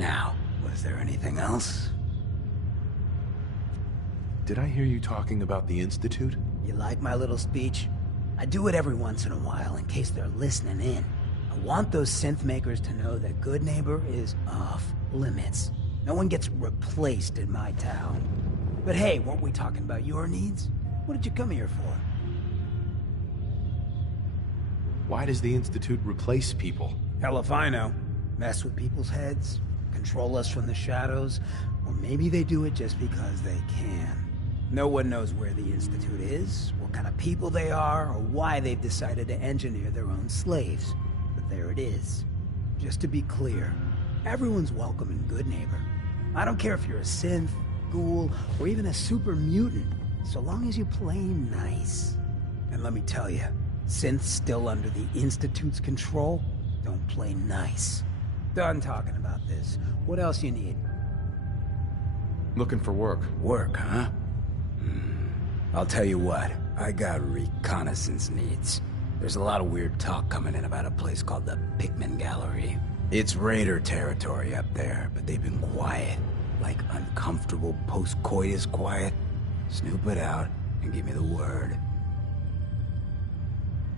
Now, was there anything else? Did I hear you talking about the Institute? You like my little speech? I do it every once in a while in case they're listening in. I want those synth makers to know that Good Neighbor is off limits. No one gets replaced in my town. But hey, weren't we talking about your needs? What did you come here for? Why does the Institute replace people? Hell if I know. Mess with people's heads, control us from the shadows, or maybe they do it just because they can. No one knows where the Institute is, what kind of people they are, or why they've decided to engineer their own slaves. But there it is. Just to be clear, everyone's welcome in Good Neighbor. I don't care if you're a synth, ghoul, or even a super mutant, so long as you play nice. And let me tell you, synths still under the Institute's control don't play nice. Done talking about this. What else you need? Looking for work. Work, huh? I'll tell you what, I got reconnaissance needs. There's a lot of weird talk coming in about a place called the Pikmin Gallery. It's raider territory up there, but they've been quiet. Like uncomfortable post-coitus quiet. Snoop it out and give me the word.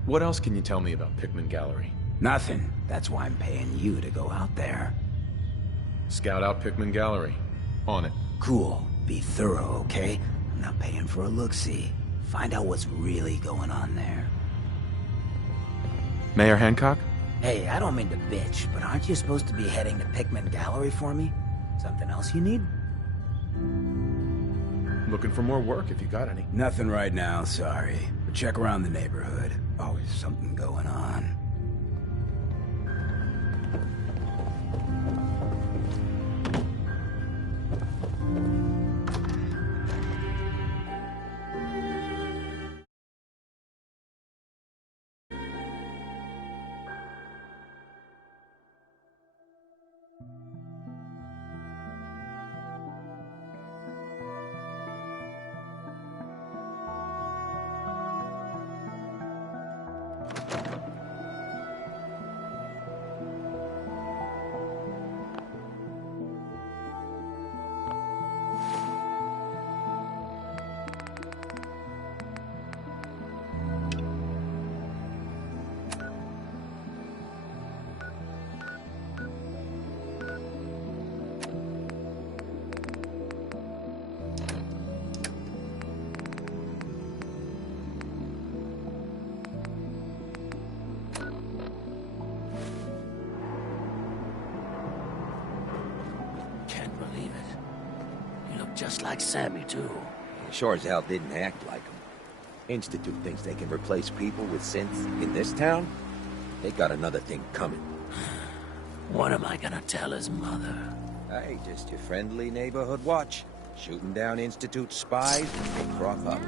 What else can you tell me about Pikmin Gallery? Nothing. That's why I'm paying you to go out there. Scout out Pikmin Gallery. On it. Cool. Be thorough, okay? I'm not paying for a look-see. Find out what's really going on there. Mayor Hancock? Hey, I don't mean to bitch, but aren't you supposed to be heading to Pikmin Gallery for me? Something else you need? Looking for more work if you got any. Nothing right now, sorry. But check around the neighborhood. Always something going on. Just like Sammy, too. He sure as hell didn't act like him. Institute thinks they can replace people with synths in this town? They got another thing coming. What am I gonna tell his mother? Hey, just your friendly neighborhood watch. Shooting down Institute spies when they crop up.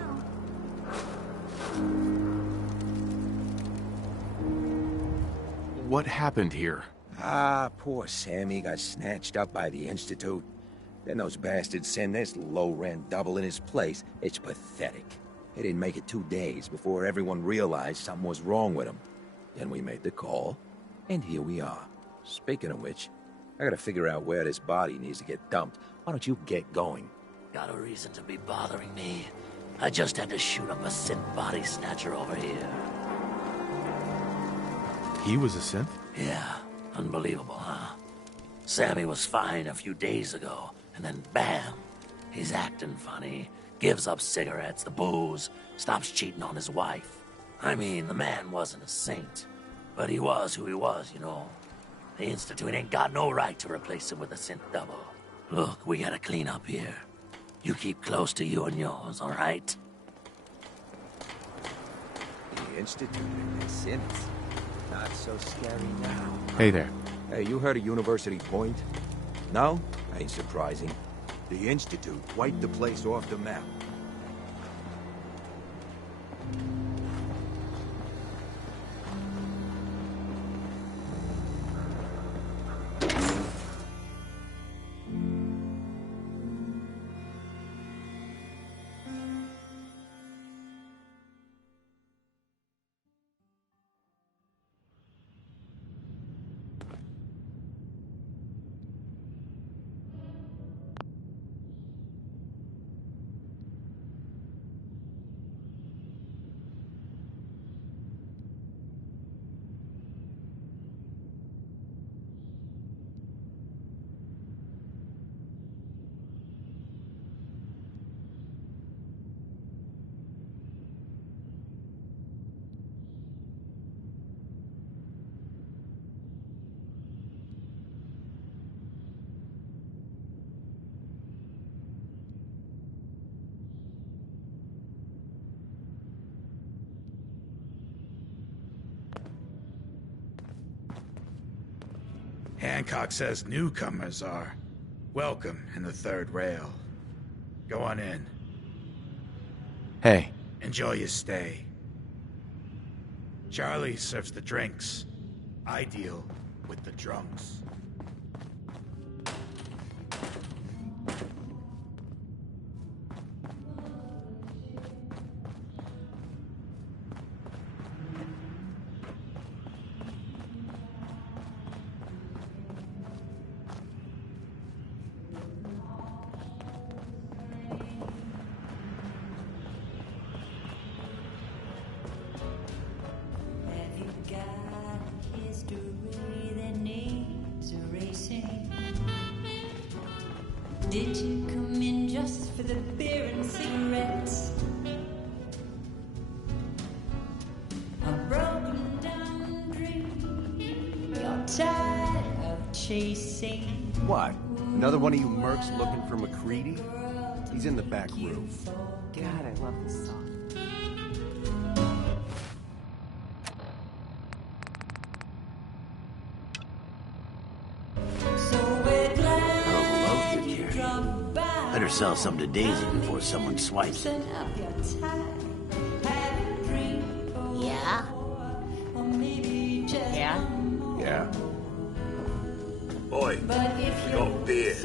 What happened here? Ah, poor Sammy got snatched up by the Institute. Then those bastards send this low-rent double in his place. It's pathetic. It didn't make it 2 days before everyone realized something was wrong with him. Then we made the call, and here we are. Speaking of which, I gotta figure out where this body needs to get dumped. Why don't you get going? Got a reason to be bothering me. I just had to shoot up a synth body snatcher over here. He was a synth? Yeah, unbelievable, huh? Sammy was fine a few days ago. And then bam, he's acting funny, gives up cigarettes, the booze, stops cheating on his wife. I mean, the man wasn't a saint, but he was who he was, you know. The Institute ain't got no right to replace him with a synth double. Look, we gotta clean up here. You keep close to you and yours, all right? The Institute and their synths. Not so scary now. Hey there. Hey, you heard of University Point? No? Ain't surprising. The Institute wiped the place off the map. Hancock says newcomers are welcome in the third rail. Go on in. Hey. Enjoy your stay. Charlie serves the drinks. I deal with the drunks. Did you come in just for the beer and cigarettes? A broken down dream you're tired of chasing. What? Another one of you mercs looking for McCready? He's in the back room. God, I love this song. Better sell some to Daisy before someone swipes it. Yeah? Yeah? Yeah. Boy, we got beer.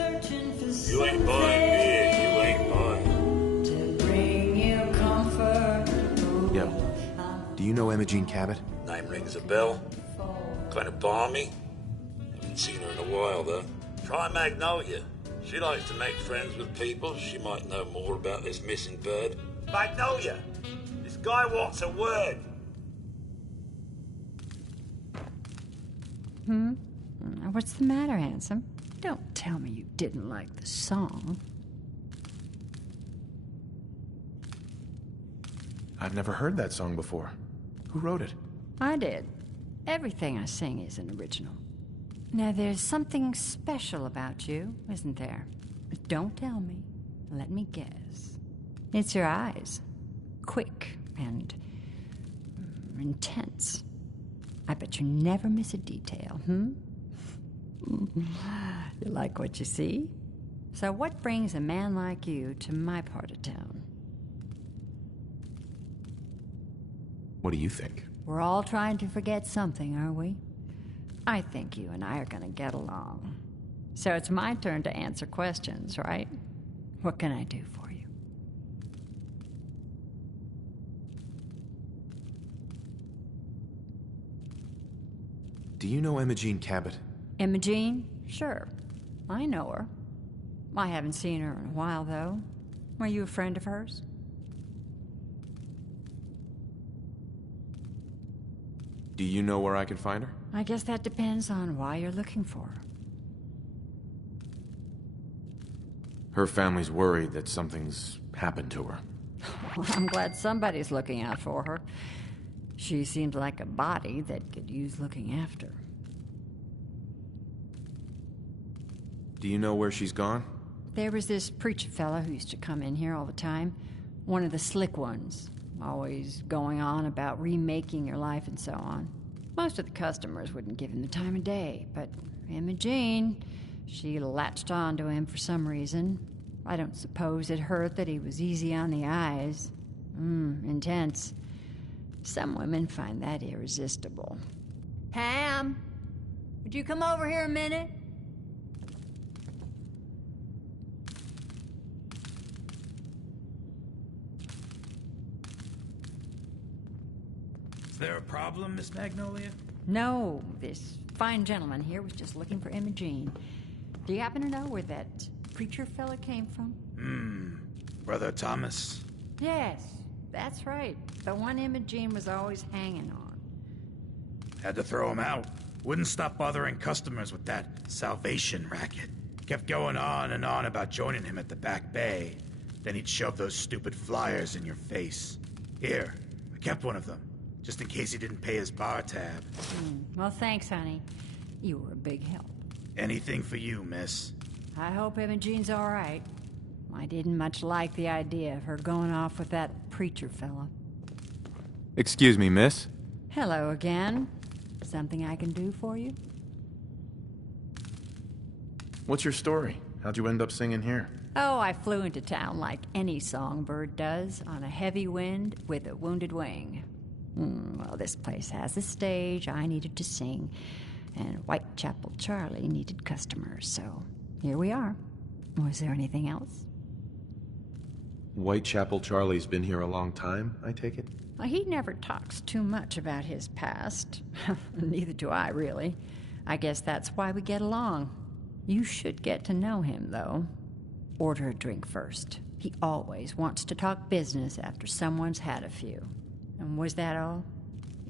You ain't buying beer, you ain't buying. To bring you comfort. Yo, do you know Imogene Cabot? Name rings a bell. Kind of balmy. Haven't seen her in a while, though. Try Magnolia. She likes to make friends with people. She might know more about this missing bird. Magnolia! This guy wants a word. What's the matter, handsome? Don't tell me you didn't like the song. I've never heard that song before. Who wrote it? I did. Everything I sing is an original. Now, there's something special about you, isn't there? But don't tell me. Let me guess. It's your eyes. Quick and intense. I bet you never miss a detail, You like what you see? So what brings a man like you to my part of town? What do you think? We're all trying to forget something, are we? I think you and I are gonna get along. So it's my turn to answer questions, right? What can I do for you? Do you know Imogene Cabot? Imogene? Sure. I know her. I haven't seen her in a while, though. Are you a friend of hers? Do you know where I can find her? I guess that depends on why you're looking for her. Her family's worried that something's happened to her. Well, I'm glad somebody's looking out for her. She seems like a body that could use looking after. Do you know where she's gone? There was this preacher fella who used to come in here all the time. One of the slick ones. Always going on about remaking your life and so on. Most of the customers wouldn't give him the time of day, but Imogene, she latched on to him for some reason. I don't suppose it hurt that he was easy on the eyes. Intense. Some women find that irresistible. Pam, would you come over here a minute? Is there a problem, Miss Magnolia? No, this fine gentleman here was just looking for Imogene. Do you happen to know where that preacher fella came from? Brother Thomas? Yes, that's right. The one Imogene was always hanging on. Had to throw him out. Wouldn't stop bothering customers with that salvation racket. Kept going on and on about joining him at the back bay. Then he'd shove those stupid flyers in your face. Here, I kept one of them, just in case he didn't pay his bar tab. Well, thanks, honey. You were a big help. Anything for you, miss. I hope Imogene's all right. I didn't much like the idea of her going off with that preacher fella. Excuse me, miss? Hello again. Something I can do for you? What's your story? How'd you end up singing here? Oh, I flew into town like any songbird does, on a heavy wind with a wounded wing. Well, this place has a stage, I needed to sing, and Whitechapel Charlie needed customers, so here we are. Was there anything else? Whitechapel Charlie's been here a long time, I take it? Well, he never talks too much about his past. Neither do I, really. I guess that's why we get along. You should get to know him, though. Order a drink first. He always wants to talk business after someone's had a few. And was that all?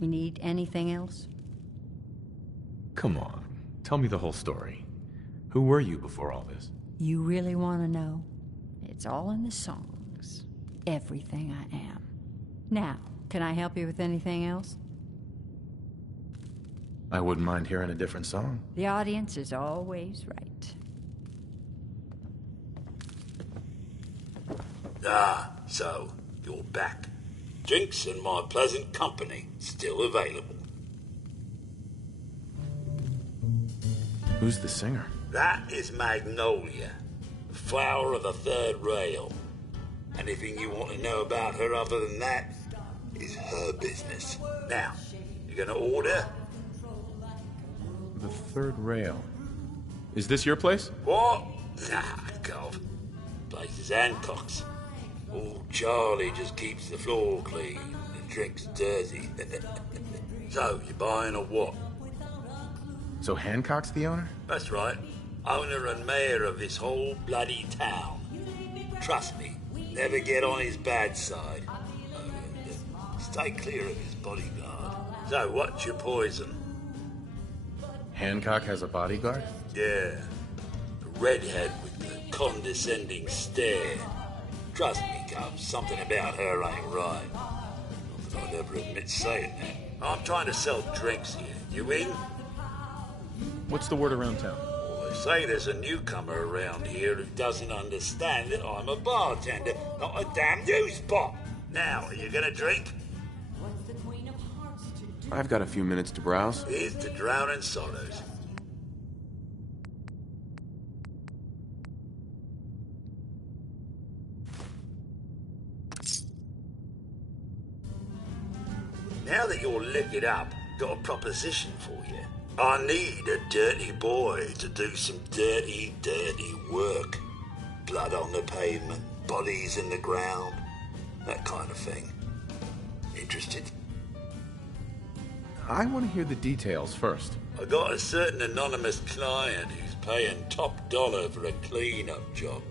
You need anything else? Come on, tell me the whole story. Who were you before all this? You really want to know? It's all in the songs. Everything I am. Now, can I help you with anything else? I wouldn't mind hearing a different song. The audience is always right. Ah, so, you're back. Drinks and my pleasant company still available. Who's the singer? That is Magnolia, the flower of the third rail. Anything you want to know about her other than that is her business. Now, you gonna order? The third rail. Is this your place? What? Nah, God. Place is Hancock's. Old Charlie just keeps the floor clean and the drinks dirty. So, you buying or what? So Hancock's the owner? That's right. Owner and mayor of this whole bloody town. Trust me, never get on his bad side. Stay clear of his bodyguard. So, what's your poison? Hancock has a bodyguard? Yeah. A redhead with the condescending stare. Trust me, Cubs, something about her ain't right. Not that I'd ever admit saying that. I'm trying to sell drinks here. You in? What's the word around town? Well, they say there's a newcomer around here who doesn't understand that I'm a bartender, not a damn newspot. Now, are you gonna drink? I've got a few minutes to browse. Here's to drowning sorrows. Now that you're liquored up, got a proposition for you. I need a dirty boy to do some dirty, dirty work. Blood on the pavement, bodies in the ground, that kind of thing. Interested? I want to hear the details first. I got a certain anonymous client who's paying top dollar for a clean-up job.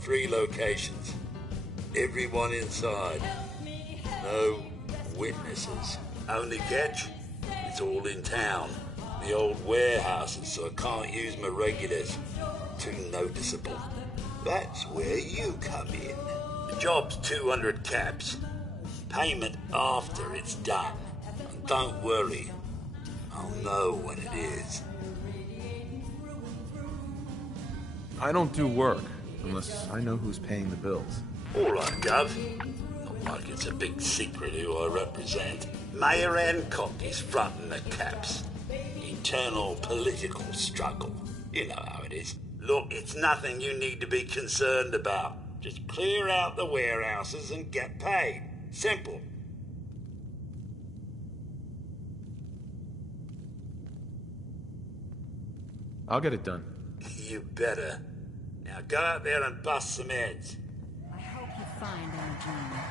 3 locations. Everyone inside. No witnesses. Only catch? It's all in town. The old warehouses, so I can't use my regulars. Too noticeable. That's where you come in. The job's 200 caps. Payment after it's done. And don't worry, I'll know when it is. I don't do work unless I know who's paying the bills. All right, Gov. Not like it's a big secret who I represent. Mayor Hancock is fronting the caps. Internal political struggle. You know how it is. Look, it's nothing you need to be concerned about. Just clear out the warehouses and get paid. Simple. I'll get it done. You better. Now go out there and bust some heads. I hope you find Angina.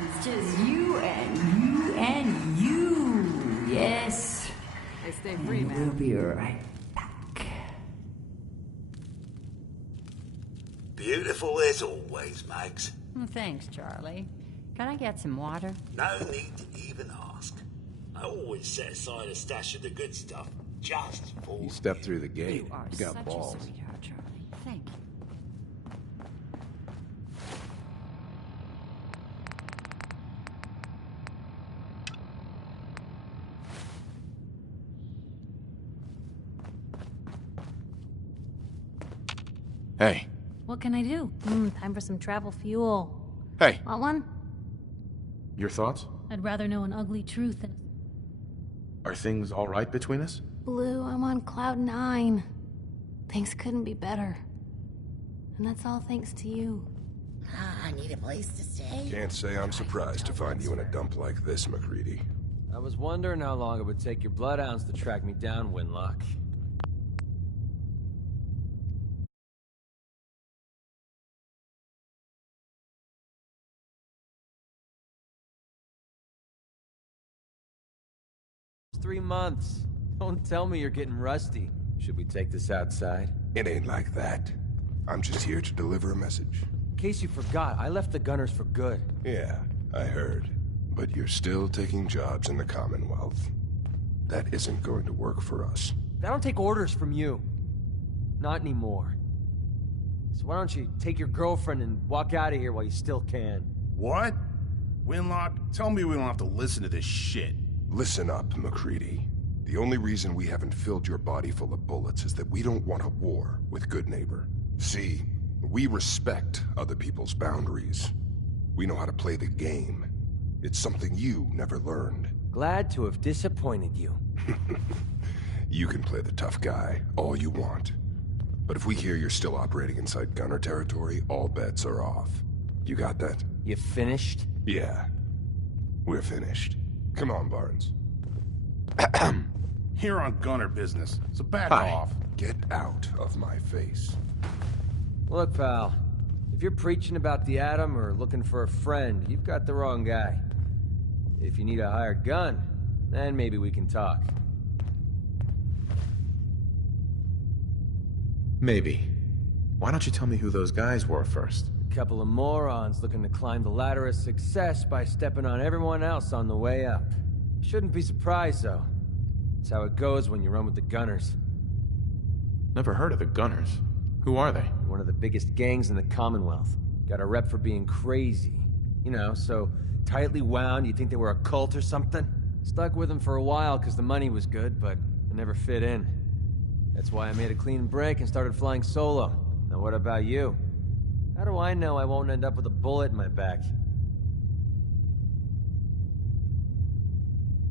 It's just you and you and you. Yes. They stay free, man. We'll be right back. Beautiful as always, Mags. Thanks, Charlie. Can I get some water? No need to even ask. I always set aside a stash of the good stuff, just for You stepped through the gate. You are You got such balls. a sweetheart, Charlie. Thank you. Hey. What can I do? Time for some travel fuel. Hey. Want one? Your thoughts? I'd rather know an ugly truth than... Are things all right between us? Blue, I'm on cloud 9. Things couldn't be better. And that's all thanks to you. I need a place to stay. Can't say I'm surprised to find you in a dump like this, McCready. I was wondering how long it would take your bloodhounds to track me down, Winlock. It's 3 months. Don't tell me you're getting rusty. Should we take this outside? It ain't like that. I'm just here to deliver a message. In case you forgot, I left the Gunners for good. Yeah, I heard. But you're still taking jobs in the Commonwealth. That isn't going to work for us. I don't take orders from you. Not anymore. So why don't you take your girlfriend and walk out of here while you still can? What? Winlock, tell me we don't have to listen to this shit. Listen up, McCready. The only reason we haven't filled your body full of bullets is that we don't want a war with Good Neighbor. See, we respect other people's boundaries. We know how to play the game. It's something you never learned. Glad to have disappointed you. You can play the tough guy all you want. But if we hear you're still operating inside Gunner territory, all bets are off. You got that? You finished? Yeah. We're finished. Come on, Barnes. Here on Gunner business, so back Hi. off. Get out of my face. Look, pal. If you're preaching about the Atom or looking for a friend, you've got the wrong guy. If you need a hired gun, then maybe we can talk. Maybe. Why don't you tell me who those guys were first? A couple of morons looking to climb the ladder of success by stepping on everyone else on the way up. Shouldn't be surprised, though. That's how it goes when you run with the Gunners. Never heard of the Gunners. Who are they? One of the biggest gangs in the Commonwealth. Got a rep for being crazy. You know, so tightly wound you'd think they were a cult or something. Stuck with them for a while because the money was good, but it never fit in. That's why I made a clean break and started flying solo. Now what about you? How do I know I won't end up with a bullet in my back?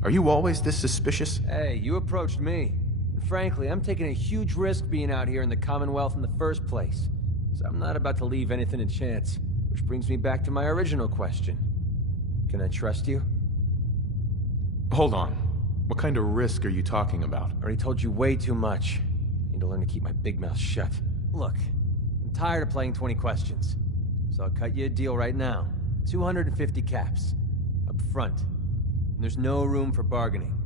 Are you always this suspicious? Hey, you approached me. And frankly, I'm taking a huge risk being out here in the Commonwealth in the first place. So I'm not about to leave anything to chance. Which brings me back to my original question. Can I trust you? Hold on. What kind of risk are you talking about? I already told you way too much. Need to learn to keep my big mouth shut. Look, I'm tired of playing 20 questions. So I'll cut you a deal right now. 250 caps. Up front. And there's no room for bargaining.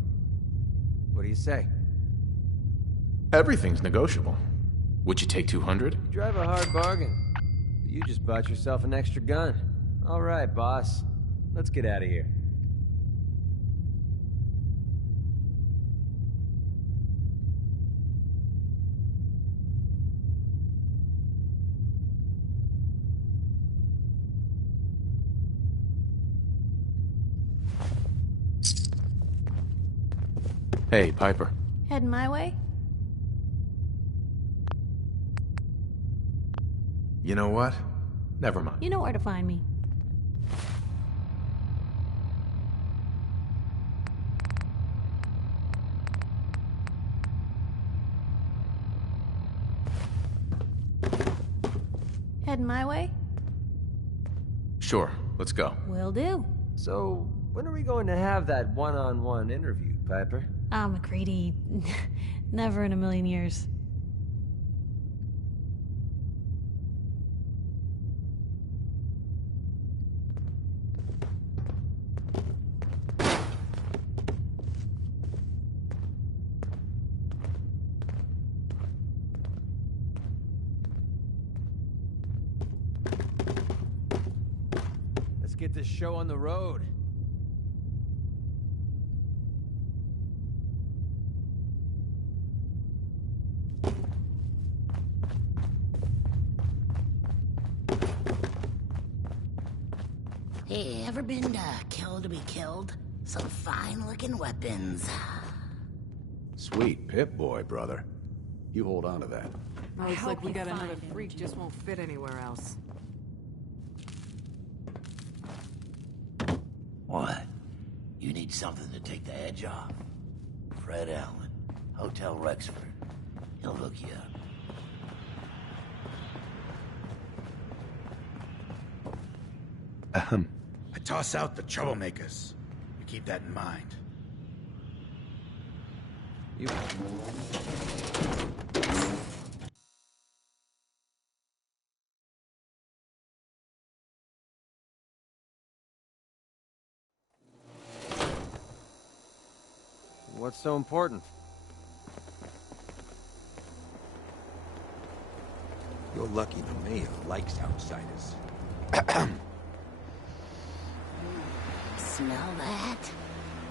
What do you say? Everything's negotiable. Would you take 200? You drive a hard bargain. But you just bought yourself an extra gun. All right, boss. Let's get out of here. Hey, Piper. Heading my way? You know what? Never mind. You know where to find me. Heading my way? Sure, let's go. Will do. So, when are we going to have that one-on-one interview, Piper? Ah, McCready. Never in a million years. Let's get this show on the road. Hey, ever been killed to be killed? Some fine-looking weapons. Sweet Pip-Boy, brother. You hold on to that. Oh, it's like we got another freak just won't fit anywhere else. What? You need something to take the edge off? Fred Allen, Hotel Rexford. He'll hook you up. I toss out the troublemakers. You keep that in mind. You... What's so important? You're lucky the mayor likes outsiders. Smell that?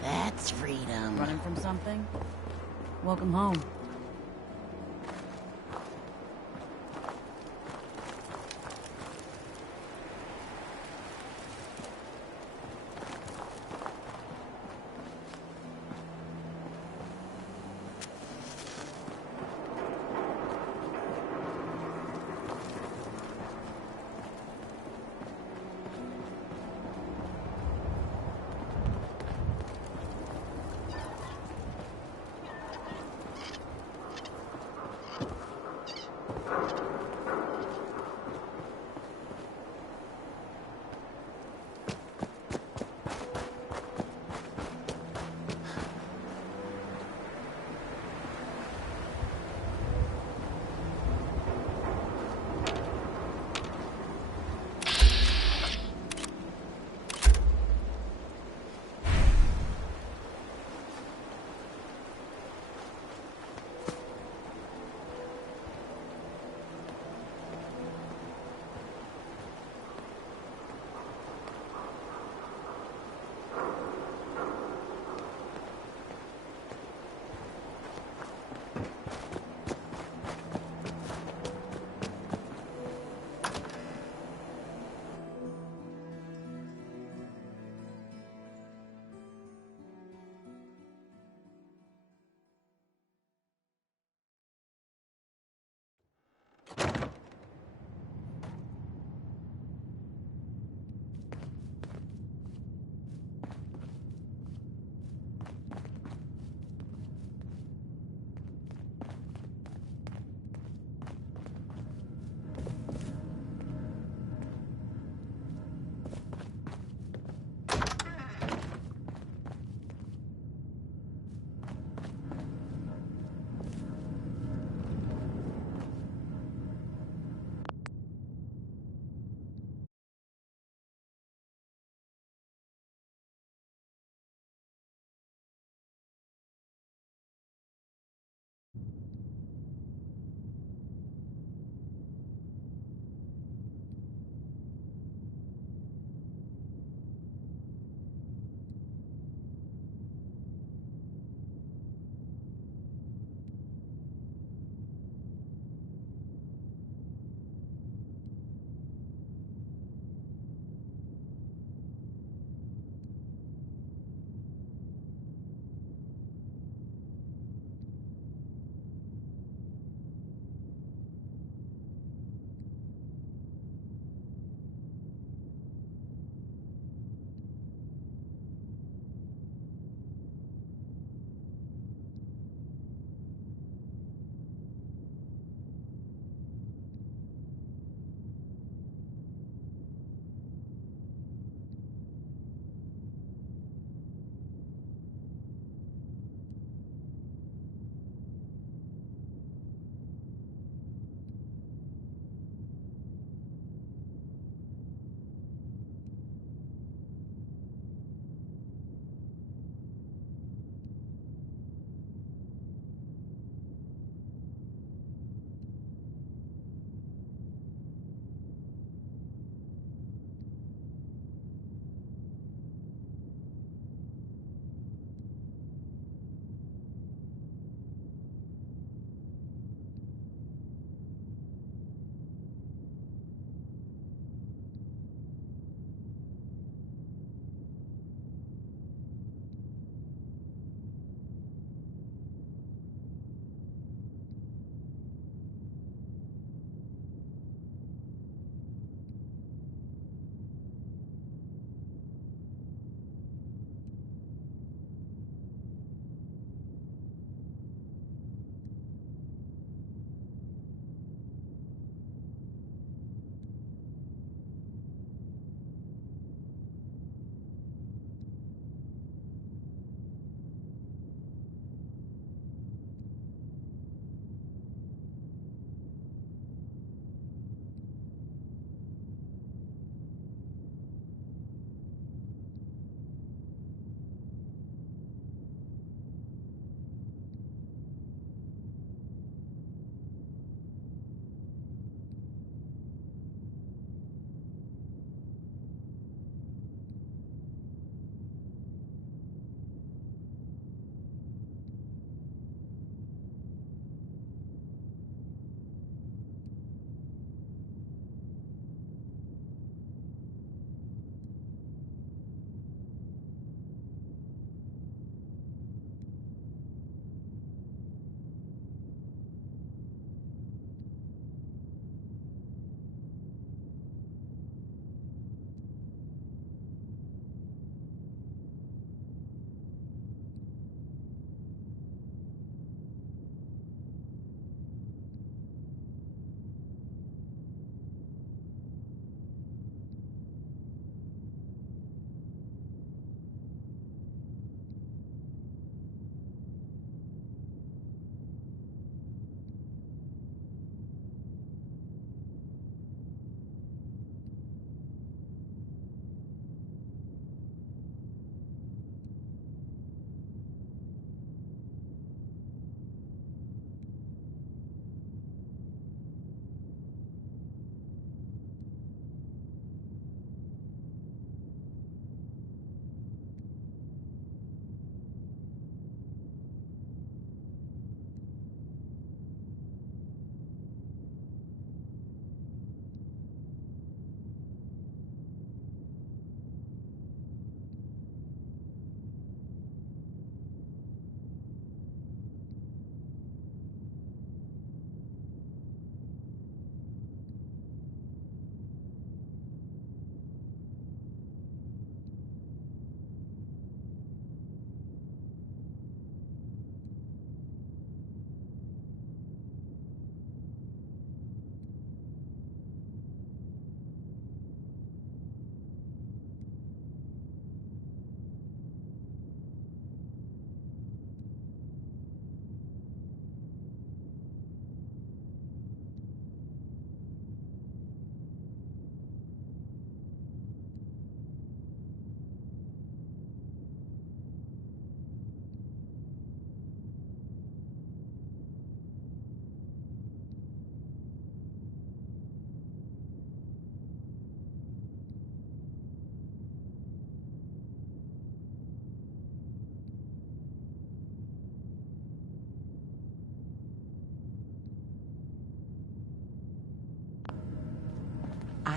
That's freedom. Running from something? Welcome home.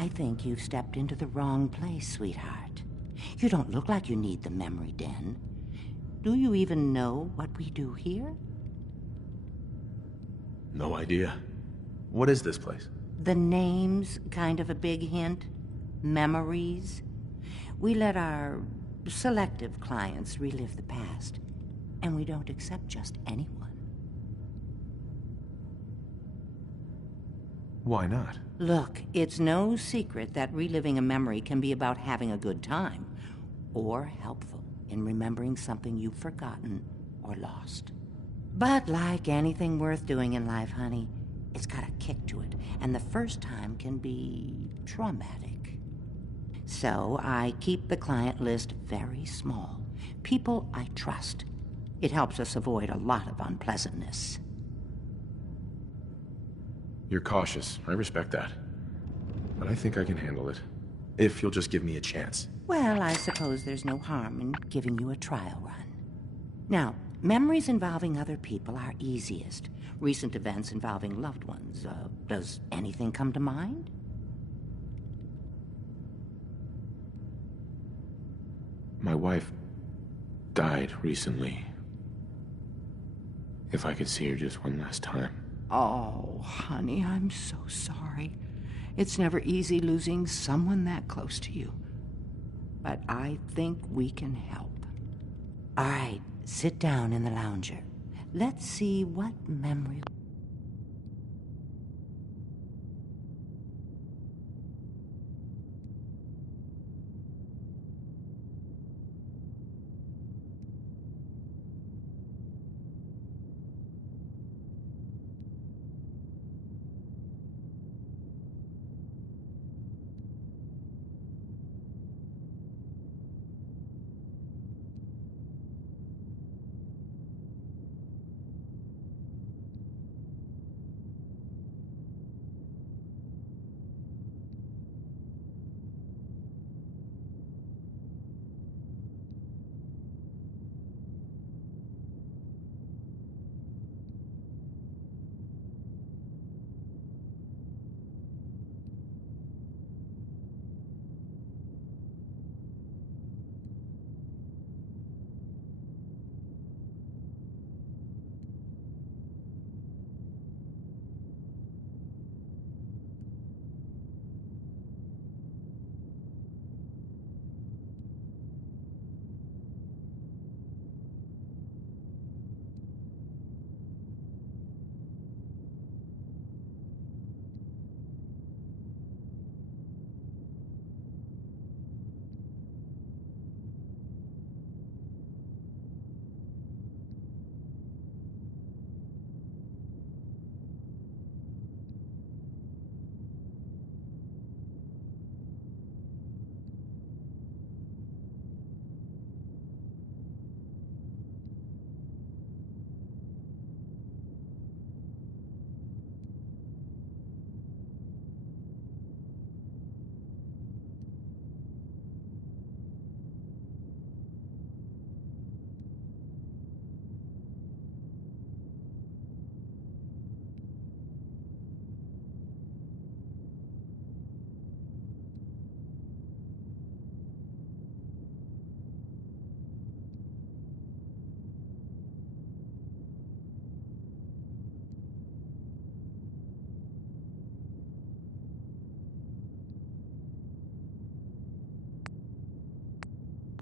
I think you've stepped into the wrong place, sweetheart. You don't look like you need the memory den. Do you even know what we do here? No idea. What is this place? The name's kind of a big hint. Memories. We let our selective clients relive the past, and we don't accept just anyone. Why not? Look, it's no secret that reliving a memory can be about having a good time, or helpful in remembering something you've forgotten or lost. But like anything worth doing in life, honey, it's got a kick to it, and the first time can be traumatic. So I keep the client list very small. People I trust. It helps us avoid a lot of unpleasantness. You're cautious. I respect that. But I think I can handle it. If you'll just give me a chance. Well, I suppose there's no harm in giving you a trial run. Now, memories involving other people are easiest. Recent events involving loved ones. Does anything come to mind? My wife died recently. If I could see her just one last time. Oh, honey, I'm so sorry. It's never easy losing someone that close to you. But I think we can help. All right, sit down in the lounger. Let's see what memory...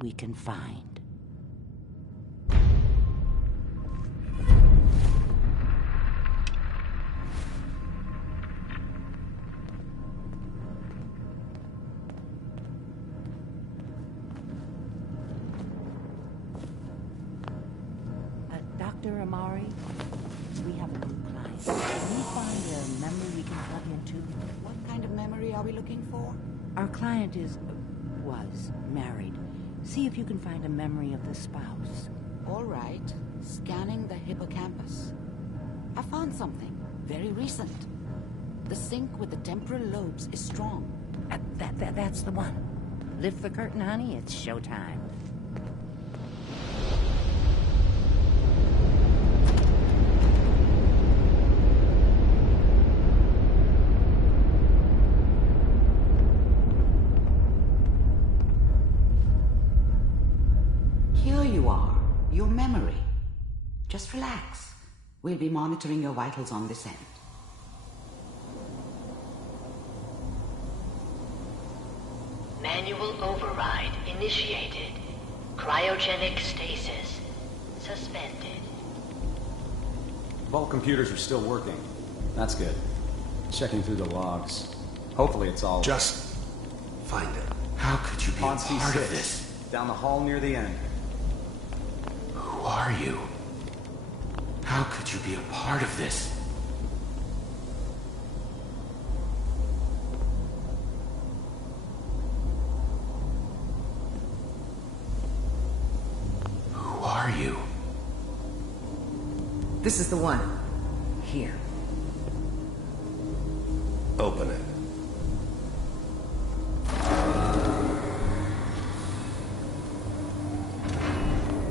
we can find. Dr. Amari, we have a new client. Can we find a memory we can plug into? What kind of memory are we looking for? Our client was married. See if you can find a memory of the spouse. All right. Scanning the hippocampus. I found something. Very recent. The sync with the temporal lobes is strong. That's the one. Lift the curtain, honey. It's showtime. Here you are, your memory. Just relax. We'll be monitoring your vitals on this end. Manual override initiated. Cryogenic stasis suspended. Vault computers are still working. That's good. Checking through the logs. Hopefully it's all... Just find it. How could you be On a part C6, of this? down the hall near the end. Who are you? How could you be a part of this? Who are you? This is the one. Here. Open it.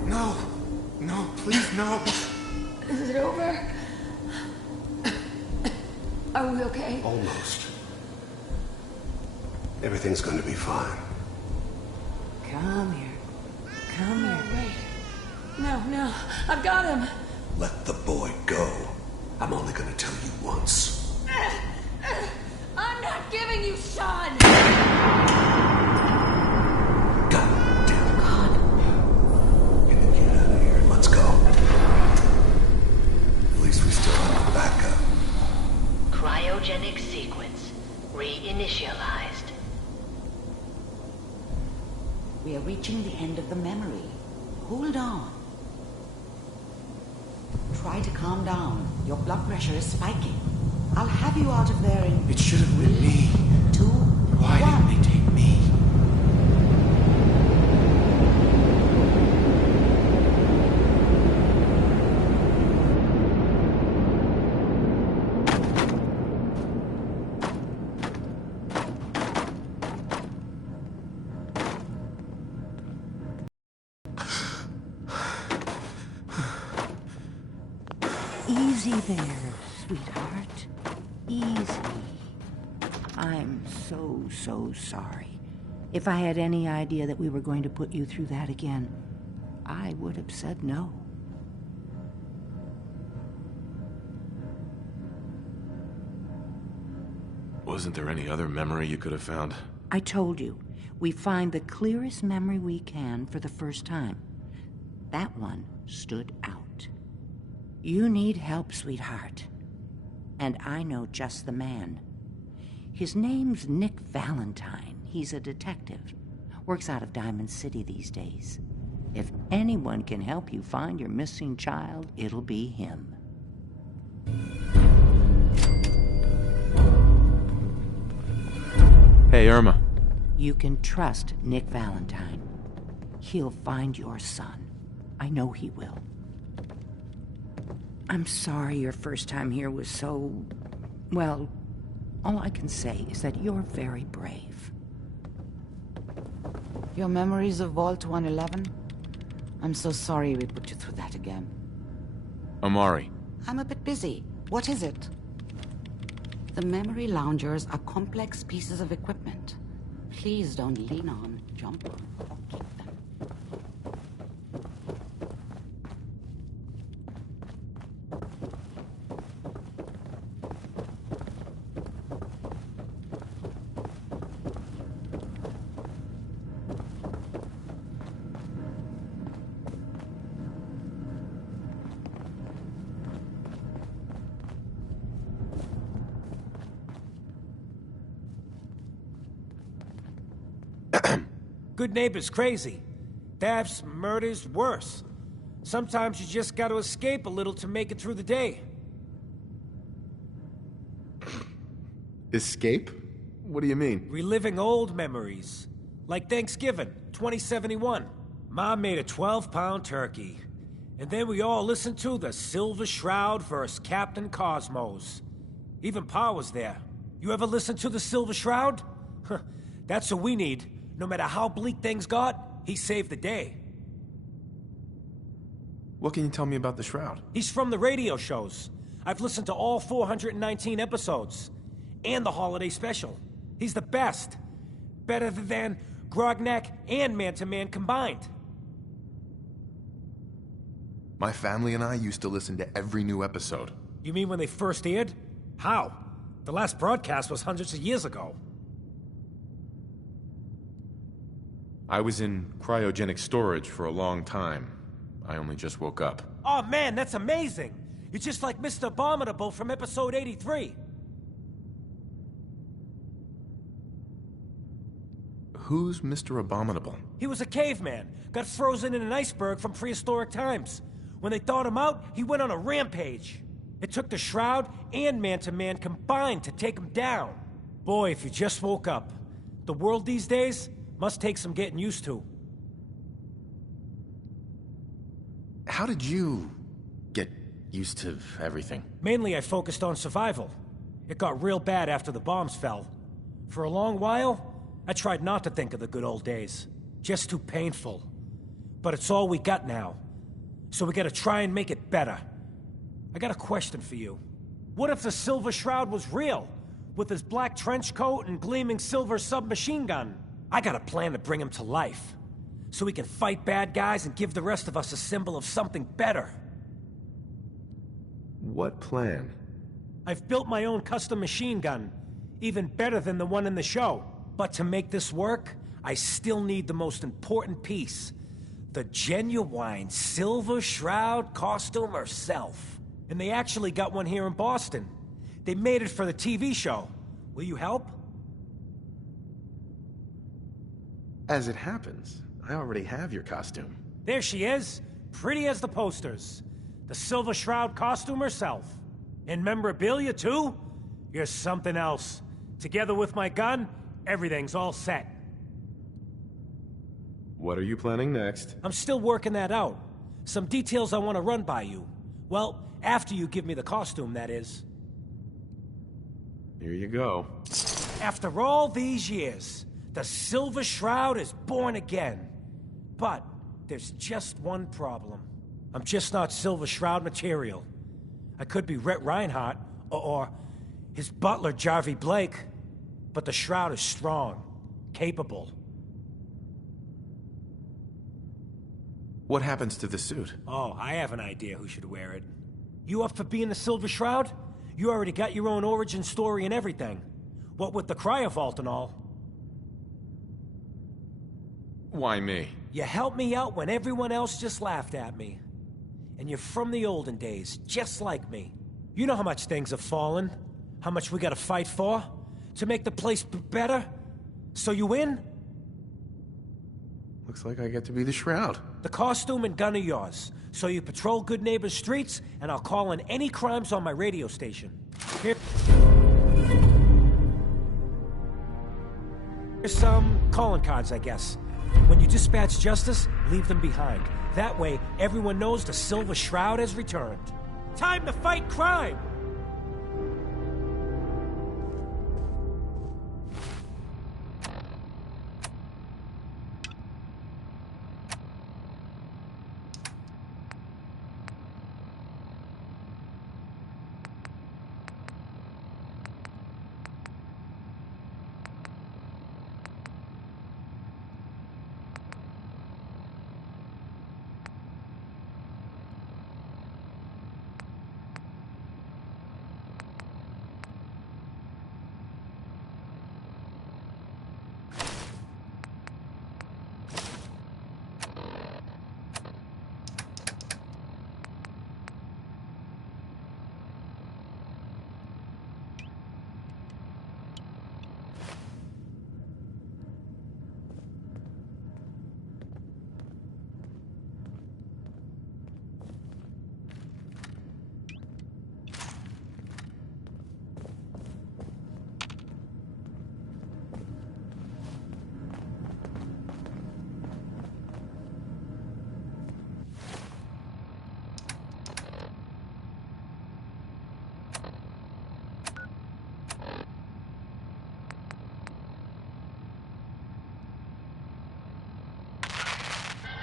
No! No, please, no! Is it over? Are we okay? Almost. Everything's going to be fine. Come here. Come here. Wait. No. I've got him. Let the boy go. I'm only going to tell you once. I'm not giving you Sean! Let's go. At least we still have a backup. Cryogenic sequence reinitialized. We are reaching the end of the memory. Hold on. Try to calm down. Your blood pressure is spiking. I'll have you out of there in... It should have been me. 2, Why 1. didn't they take me? Easy there, sweetheart. Easy. I'm so sorry. If I had any idea that we were going to put you through that again, I would have said no. Wasn't there any other memory you could have found? I told you, we find the clearest memory we can for the first time. That one stood out. You need help, sweetheart. And I know just the man. His name's Nick Valentine. He's a detective. Works out of Diamond City these days. If anyone can help you find your missing child, it'll be him. Hey, Irma. You can trust Nick Valentine. He'll find your son. I know he will. I'm sorry your first time here was so... Well, all I can say is that you're very brave. Your memories of Vault 111? I'm so sorry we put you through that again. Amari. I'm a bit busy. What is it? The memory loungers are complex pieces of equipment. Please don't lean on, jump on, or kick them. Good neighbor's crazy. Thefts, murders, worse. Sometimes you just gotta escape a little to make it through the day. Escape? What do you mean? Reliving old memories. Like Thanksgiving, 2071. Mom made a 12-pound turkey. And then we all listened to the Silver Shroud vs. Captain Cosmos. Even Pa was there. You ever listen to the Silver Shroud? That's what we need. No matter how bleak things got, he saved the day. What can you tell me about the Shroud? He's from the radio shows. I've listened to all 419 episodes. And the holiday special. He's the best. Better than Grognak and Man to Man combined. My family and I used to listen to every new episode. You mean when they first aired? How? The last broadcast was hundreds of years ago. I was in cryogenic storage for a long time. I only just woke up. Oh man, that's amazing! You're just like Mr. Abominable from episode 83. Who's Mr. Abominable? He was a caveman, got frozen in an iceberg from prehistoric times. When they thawed him out, he went on a rampage. It took the Shroud and Man-to-Man combined to take him down. Boy, if you just woke up. The world these days must take some getting used to. How did you get used to everything? Mainly I focused on survival. It got real bad after the bombs fell. For a long while, I tried not to think of the good old days. Just too painful. But it's all we got now. So we gotta try and make it better. I got a question for you. What if the Silver Shroud was real? With his black trench coat and gleaming silver submachine gun? I got a plan to bring him to life. So we can fight bad guys and give the rest of us a symbol of something better. What plan? I've built my own custom machine gun. Even better than the one in the show. But to make this work, I still need the most important piece. The genuine Silver Shroud costume herself. And they actually got one here in Boston. They made it for the TV show. Will you help? As it happens, I already have your costume. There she is, pretty as the posters. The Silver Shroud costume herself. And memorabilia, too? You're something else. Together with my gun, everything's all set. What are you planning next? I'm still working that out. Some details I want to run by you. Well, after you give me the costume, that is. Here you go. After all these years, the Silver Shroud is born again. But there's just one problem. I'm just not Silver Shroud material. I could be Rhett Reinhardt, or his butler, Jarvie Blake. But the Shroud is strong, capable. What happens to the suit? Oh, I have an idea who should wear it. You up for being the Silver Shroud? You already got your own origin story and everything. What with the cryovault and all. Why me? You helped me out when everyone else just laughed at me. And you're from the olden days, just like me. You know how much things have fallen, how much we gotta fight for, to make the place better. So you win? Looks like I get to be the Shroud. The costume and gun are yours. So you patrol Good Neighbor's streets, and I'll call in any crimes on my radio station. Here's some calling cards, I guess. When you dispatch justice, leave them behind. That way, everyone knows the Silver Shroud has returned. Time to fight crime!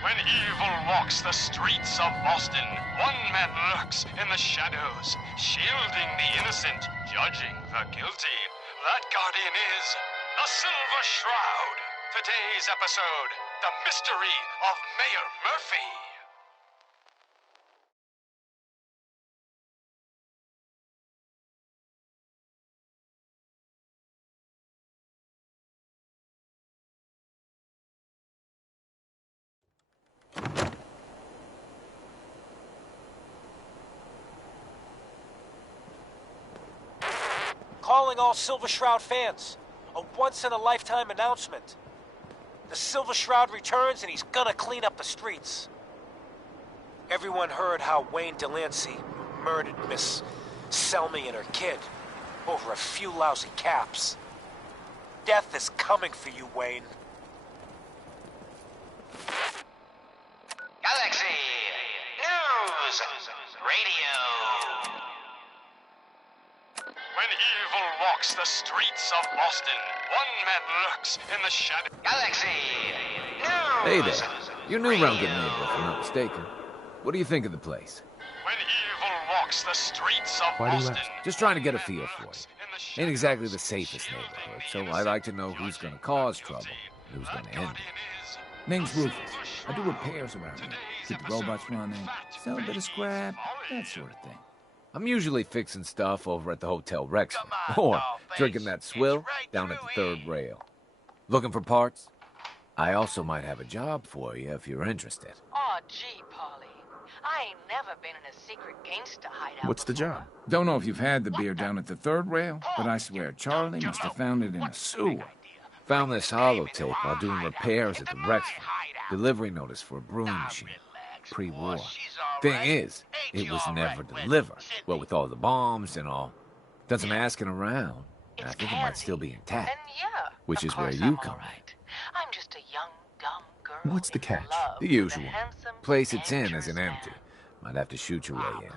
When evil walks the streets of Boston, one man lurks in the shadows, shielding the innocent, judging the guilty. That guardian is the Silver Shroud. Today's episode, The Mystery of Mayor Murphy. Calling all Silver Shroud fans. A once-in-a-lifetime announcement. The Silver Shroud returns and he's gonna clean up the streets. Everyone heard how Wayne Delancey murdered Miss Selmy and her kid over a few lousy caps. Death is coming for you, Wayne. Galaxy News Radio. When evil walks the streets of Boston, one man lurks in the shadow. Galaxy News. Hey there. You're new around Good Neighbor, if I'm not mistaken. What do you think of the place? When evil walks the streets of Why do you Boston. ask? Just trying to get a feel for it. Ain't exactly the safest neighborhood, so I like to know who's gonna cause trouble, and who's gonna end it. Name's Rufus. I do repairs around here. Keep the robots running, sell a bit of scrap, that sort of thing. I'm usually fixing stuff over at the Hotel Rexford, or drinking that swill down at the third rail. Looking for parts? I also might have a job for you if you're interested. Oh, gee, Polly. I ain't never been in a secret gangster hideout. What's the job? Don't know if you've had the beer down at the third rail, but I swear Charlie must have found it in a sewer. Found this holotape while doing repairs at the Rexford. Delivery notice for a brewing machine. Pre-war. Thing is, it was never delivered. Well, with all the bombs and all. Done some asking around, and I think it might still be intact. Which is where you come in. I'm just a young, dumb girl. What's the catch? The usual. Place it's in isn't empty. Might have to shoot your way in.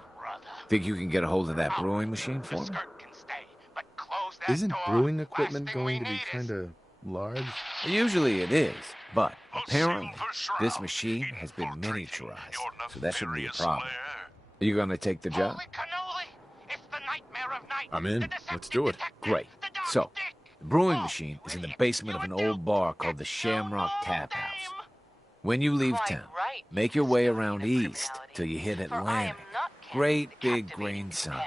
Think you can get a hold of that brewing machine for me? Isn't brewing equipment going to be kinda large? Usually it is, but apparently this machine has been miniaturized, so that shouldn't be a problem. Are you gonna take the job? I'm in. Let's do it. Great. So, the brewing machine is in the basement of an old bar called the Shamrock Tap House. When you leave town, make your way around east till you hit Atlantic. Great big green sign.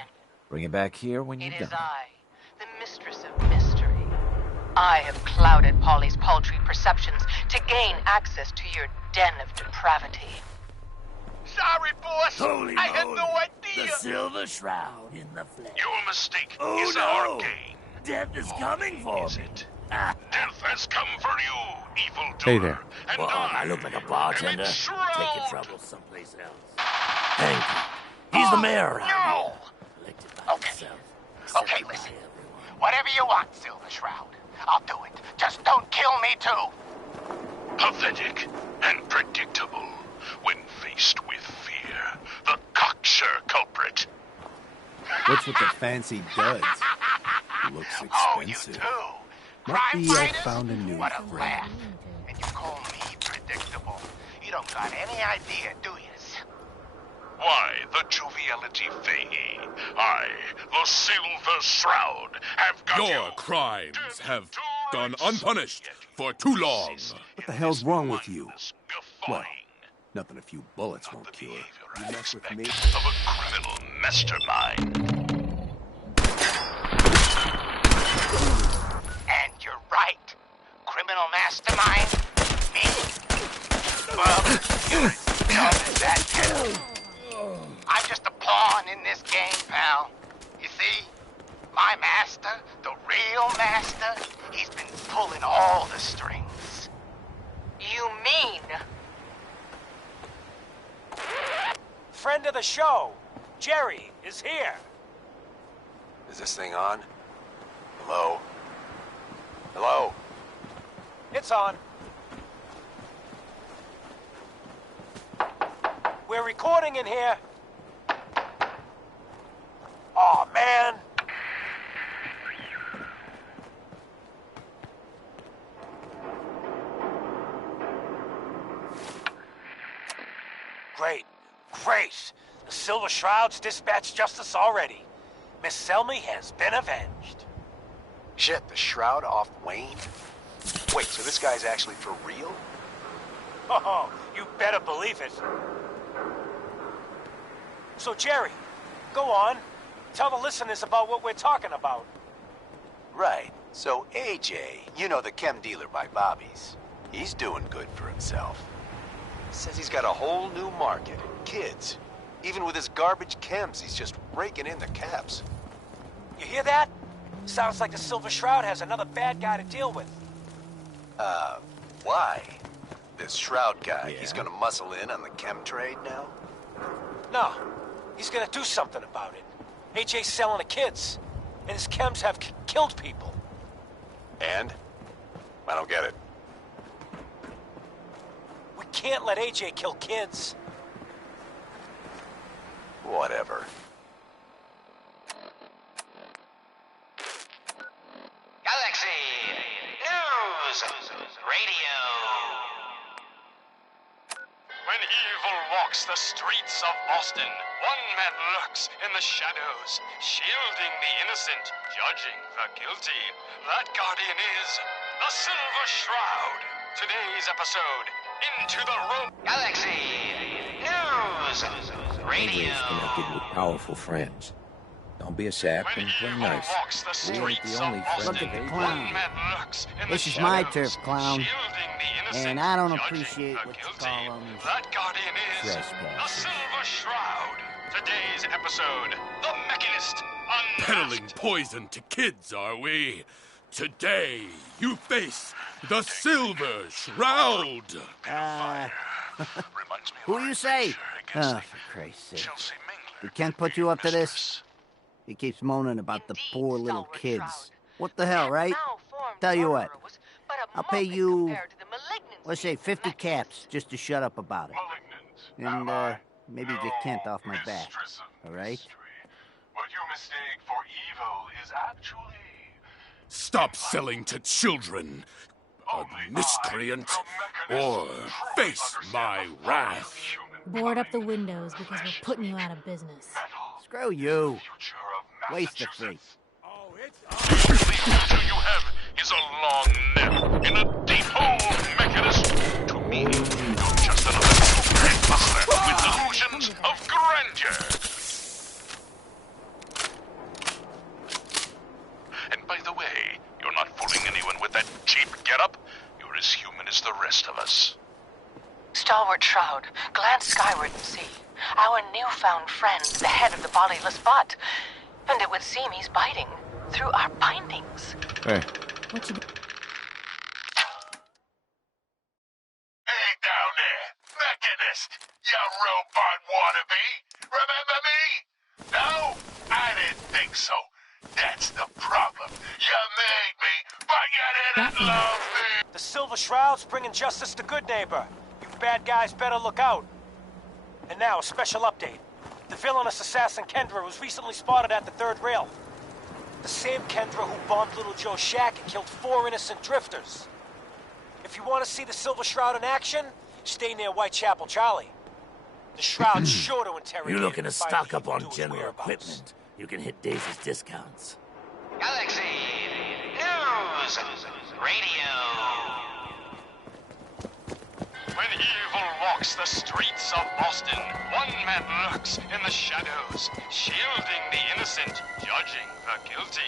Bring it back here when you're done. The mistress of mystery. I have clouded Polly's paltry perceptions to gain access to your den of depravity. Sorry, boss. Holy I had moly. no idea. The Silver Shroud in the flesh. Your mistake Oh, is no. our gain. Death is coming for me. Death has come for you, evil doer. Hey there. And Well, I look like a bartender. Take your trouble someplace else. Thank you. He's the mayor around here. Elected by himself. Okay, listen. Whatever you want, Silver Shroud. I'll do it. Just don't kill me, too. Pathetic and predictable. When faced with fear, the cocksure culprit. What's with the fancy duds? Looks expensive. Might be I found a new friend. And you call me predictable. You don't got any idea, do you? Why, the joviality fey. I, the Silver Shroud, have got Your crimes have gone unpunished for too long. What the hell's wrong with you? Well, nothing a few bullets won't cure. You mess with me? Of a criminal mastermind. And you're right. Criminal mastermind? Me? Well, you're dumb as that too. I'm just a pawn in this game, pal. You see? My master, the real master, he's been pulling all the strings. You mean? Friend of the show, Jerry, is here. Is this thing on? Hello? Hello? It's on. We're recording in here. Aw, man. Great. Great. The Silver Shroud's dispatched justice already. Miss Selmy has been avenged. Shit, the Shroud off Wayne? Wait, so this guy's actually for real? Oh, you better believe it. So, Jerry, go on. Tell the listeners about what we're talking about. Right. So AJ, you know the chem dealer by Bobby's. He's doing good for himself. Says he's got a whole new market. Kids. Even with his garbage chems, he's just raking in the caps. You hear that? Sounds like the Silver Shroud has another bad guy to deal with. Why? This Shroud guy, he's gonna muscle in on the chem trade now? No, he's gonna do something about it. AJ's selling the kids, and his chems have killed people. And? I don't get it. We can't let AJ kill kids. Whatever. Galaxy News Radio. When evil walks the streets of Boston, one man lurks in the shadows, shielding the innocent, judging the guilty. That guardian is the Silver Shroud. Today's episode, Into the Room. Galaxy News Radio. Always connected with powerful friends. Don't be a sap and play nice. We ain't the only friends. Look at the clown. This is my turf, clown. And I don't appreciate what you call them. That guardian is the Silver Shroud. Today's episode, The Mechanist Unmasked. Peddling poison to kids, are we? Today, you face the Silver Shroud. Who you say? Oh, for Christ's sake. We can't put you up to this. He keeps moaning about the poor little kids. What the hell, right? Tell you what. I'll pay you, let's say 50 caps just to shut up about it. And, maybe get Kent off my back. All right? What you mistake for evil is actually... Stop selling to children, a miscreant, or face my wrath. Board up the windows because we're putting you out of business. Screw you. Waste the fee. The you have is a long nap in a deep hole, Mechanist. To me, you're just another great bustler with delusions of grandeur. And by the way, you're not fooling anyone with that cheap getup. You're as human as the rest of us. Stalwart Shroud, glance skyward and see. Our newfound friend, the head of the bodiless bot. And it would seem he's biting through our bindings. Hey. What you... Hey down there, Mechanist, you robot wannabe. Remember me? No? I didn't think so. That's the problem. You made me, but you didn't love me. The Silver Shroud's bringing justice to Good Neighbor. You bad guys better look out. And now, a special update. The villainous assassin Kendra was recently spotted at the third rail. The same Kendra who bombed Little Joe's shack and killed 4 innocent drifters. If you want to see the Silver Shroud in action, stay near Whitechapel Charlie. The Shroud's sure to interrogate. You're looking to and find stock out up on who's general whereabouts. equipment. You can hit Daisy's discounts. Galaxy News Radio. When evil walks the streets of Boston, one man lurks in the shadows, shielding the innocent, judging the guilty.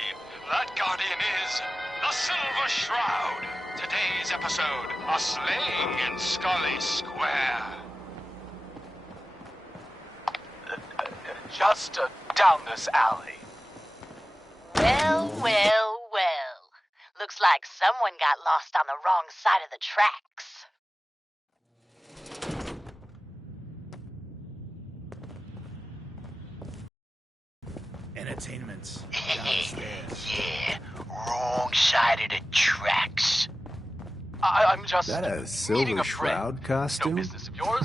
That guardian is the Silver Shroud. Today's episode, a slaying in Scully Square. Just down this alley. Well, well, well. Looks like someone got lost on the wrong side of the tracks. Entertainment. Yeah, wrong side of the tracks. I'm just... Is that a Silver Shroud costume? No business of yours.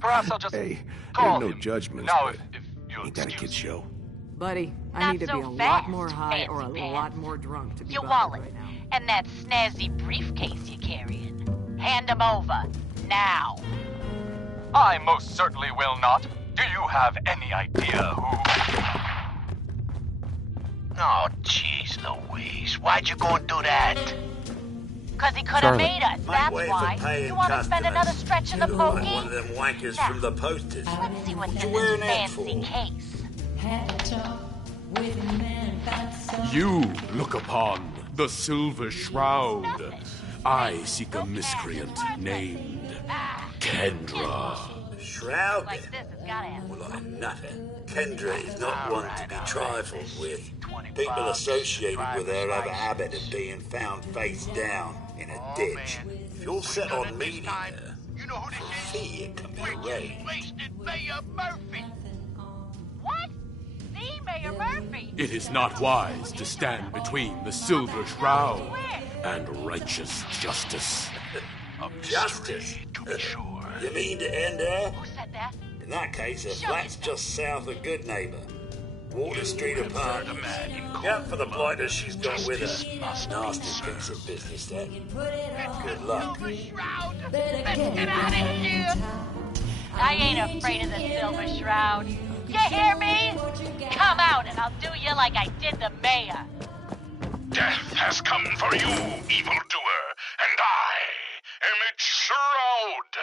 Perhaps I'll just Hey, call there ain't no him. judgments, Now, but if you'll ain't that a excuse kid show? Buddy, I Not need to so be a lot fast, more high or a fancy pants. lot more drunk to be Your bothered wallet right now. and that snazzy briefcase you're carrying. Hand them over, now. I most certainly will not. Do you have any idea who... Oh, jeez Louise. Why'd you go and do that? Because he could have made us, My that's way why. for paying You want to spend another stretch in the Like pokey? one of them wankers Now, from the posters. let's see what's What in you wearing this that fancy for? case. You look upon the Silver Shroud. I seek a miscreant named Kendra. Shroud? Like this, it's gotta have Well, I'm nothing. Kendra is not one to be trifled with. People associated with her have a habit of being found face down in a ditch. If you're set on meeting her, for a fee it can be arranged. Mayor Murphy! What? The Mayor Murphy? It is not wise to stand between the Silver Shroud and righteous justice. Justice? You mean to end her? Who said that? In that case, her flat's just south of Good Neighbor. Water Street apartment. Out for the blighters she's got with her. Nasty piece of business, that. Good luck. Let's get out of here! I ain't afraid of the Silver Shroud. You hear me? Come out and I'll do you like I did the mayor. Death has come for you, evildoer, and I am its shroud.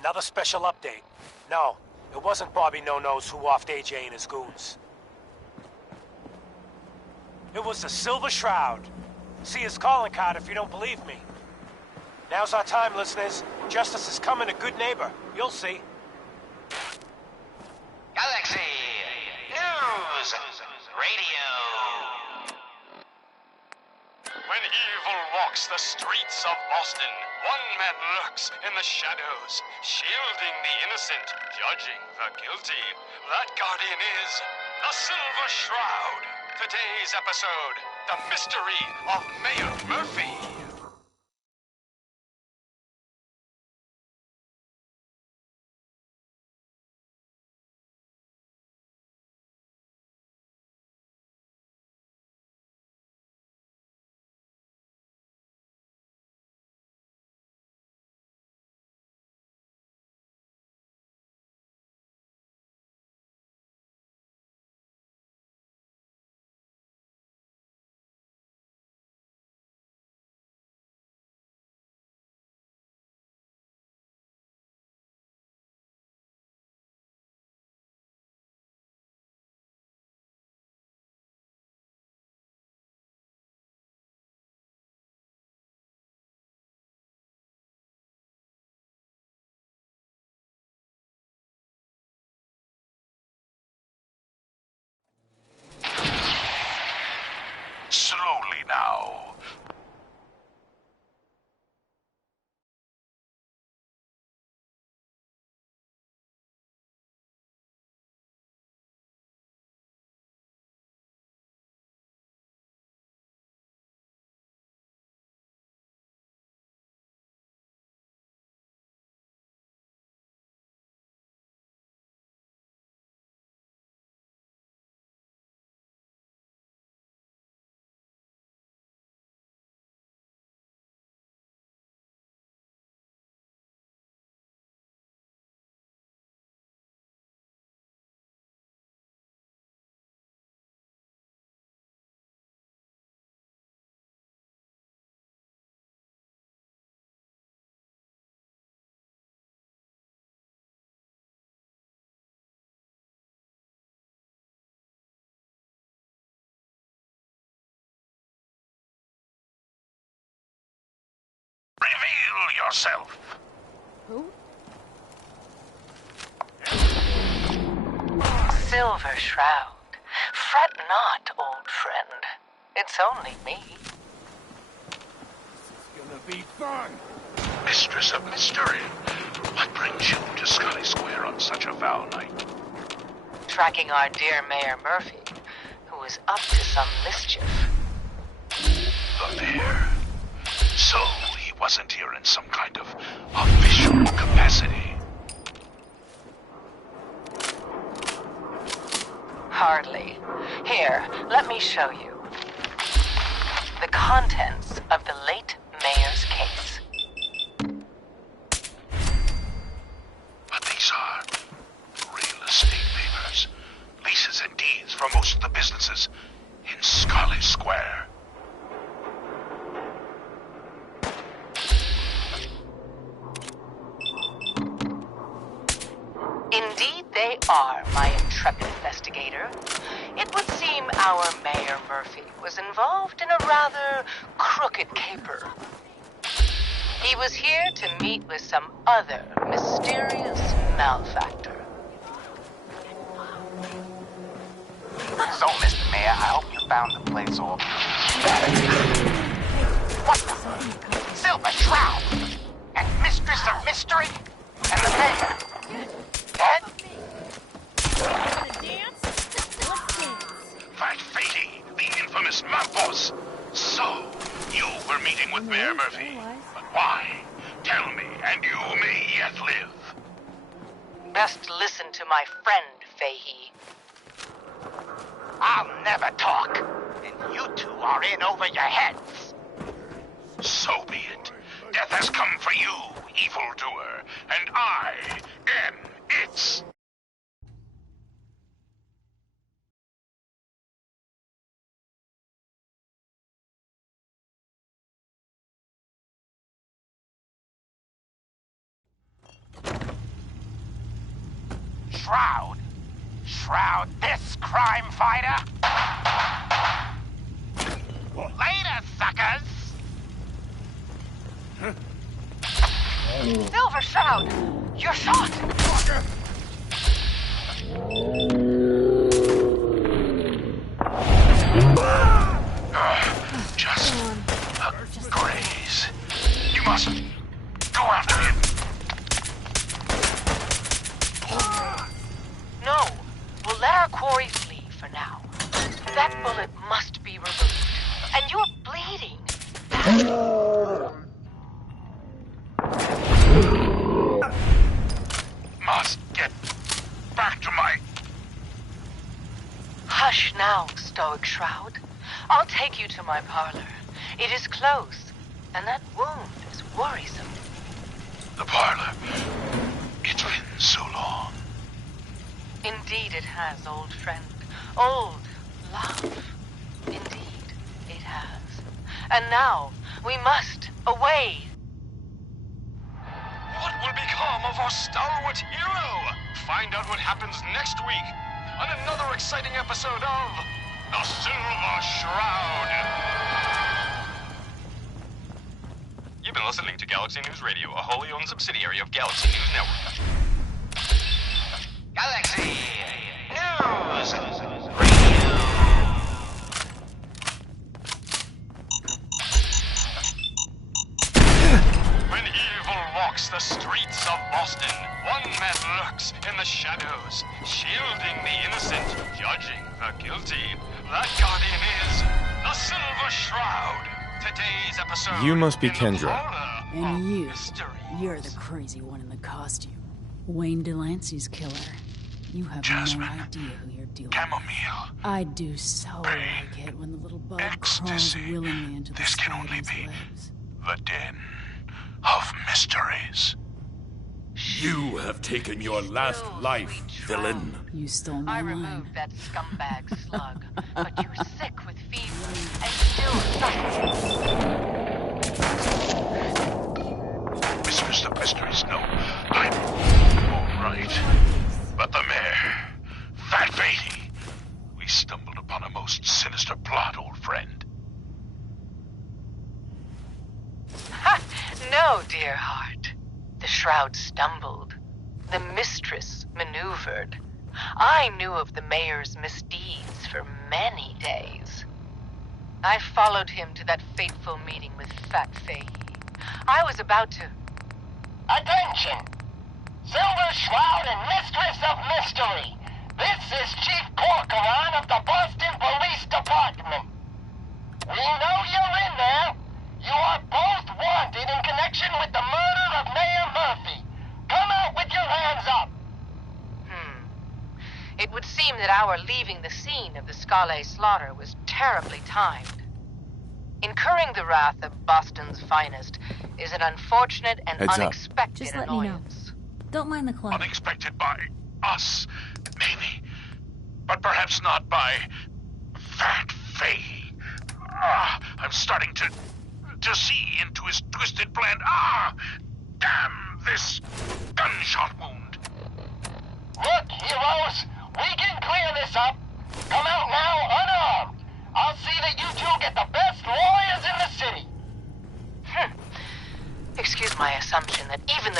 Another special update. No, it wasn't Bobby No-Nose who offed AJ and his goons. It was the Silver Shroud. See his calling card if you don't believe me. Now's our time, listeners. Justice is coming to Good Neighbor. You'll see. Galaxy News Radio. When evil walks the streets of Boston, one man lurks in the shadows, shielding the innocent, judging the guilty. That guardian is the Silver Shroud. Today's episode, the mystery of Mayor Murphy. Slowly now. Reveal yourself. Who? Silver Shroud. Fret not, old friend. It's only me. Gonna be fun. Mistress of mystery, what brings you to Scully Square on such a foul night? Tracking our dear Mayor Murphy, who is up to some mischief. The mayor. So he wasn't here in some kind of official capacity. Hardly. Here, let me show you. The contents of the late mayor's case. But these are real estate papers. Leases and deeds for most of the businesses in Scully Square. far, my intrepid investigator. It would seem our Mayor Murphy was involved in a rather crooked caper. He was here to meet with some other mysterious malefactor. So, Mr. Mayor, I hope you found the place all better. What the? Silver Shroud? And Mistress of Mystery? And the Mayor? Dead? Fat Fatey, the infamous Mampos. So, you were meeting with Mayor Murphy. But why? Tell me, and you may yet live. Best listen to my friend, Fahey. I'll never talk. And you two are in over your heads. So be it. Death has come for you, evildoer, and I am its. Shroud? Shroud this crime fighter? Later, suckers! Silver Shroud! You're shot! Just a graze. You must go after him. No, we'll let our quarry flee for now. That bullet must be removed. And you're bleeding. Must get back to my... Hush now, Stoic Shroud. I'll take you to my parlor. It is close, and that wound is worrisome. The parlor. It's been so long. Indeed it has, old friend. Old love. Indeed it has. And now, we must away. What will become of our stalwart hero? Find out what happens next week on another exciting episode of The Silver Shroud. You've been listening to Galaxy News Radio, a wholly owned subsidiary of Galaxy News Network. Galaxy News When evil walks the streets of Boston, one man lurks in the shadows, shielding the innocent, judging the guilty. That guardian is the Silver Shroud. Today's episode. You must be Kendra. And you're the crazy one in the costume. Wayne Delancey's killer. You have no idea who you're dealing with. I do so like it when the little bug crawls willingly into the spider's webs. The den of mysteries. You have taken your last life, villain. You stole my line. Removed that scumbag slug, but you're sick with fever and still suffering. Mistress of Mysteries, no. I'm all right. But the mayor, Fat Fatey, we stumbled upon a most sinister plot, old friend. No, dear heart. The Shroud stumbled. The mistress maneuvered. I knew of the mayor's misdeeds for many days. I followed him to that fateful meeting with Fat Fahey. I was about to... Attention! Silver Shroud and Mistress of Mystery. This is Chief Corcoran of the Boston Police Department. We know you're in there. You are both wanted in connection with the murder of Mayor Murphy. Come out with your hands up. It would seem that our leaving the scene of the Scale slaughter was terribly timed. Incurring the wrath of Boston's finest is an unfortunate and Heads up. unexpected Just let me know. annoyance. Don't mind the clutter. Unexpected by us, maybe. But perhaps not by Fat Fahey. I'm starting to see into his twisted plan. Damn this gunshot wound. Look, hero,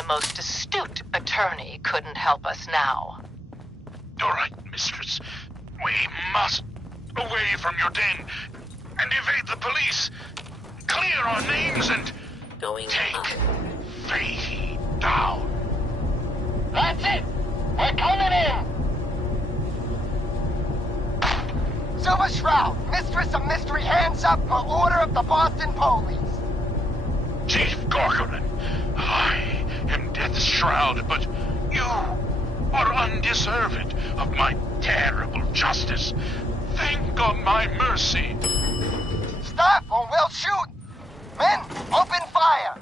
most astute attorney couldn't help us now. All right, mistress. We must away from your den and evade the police. Clear our names and take Fahey down. That's it! We're coming in! Silver Shroud, Mistress of Mystery, hands up for order of the Boston Police. Chief Gorgonin, I am Death's Shroud, but you are undeserved of my terrible justice. Think on my mercy. Stop or we'll shoot! Men, open fire!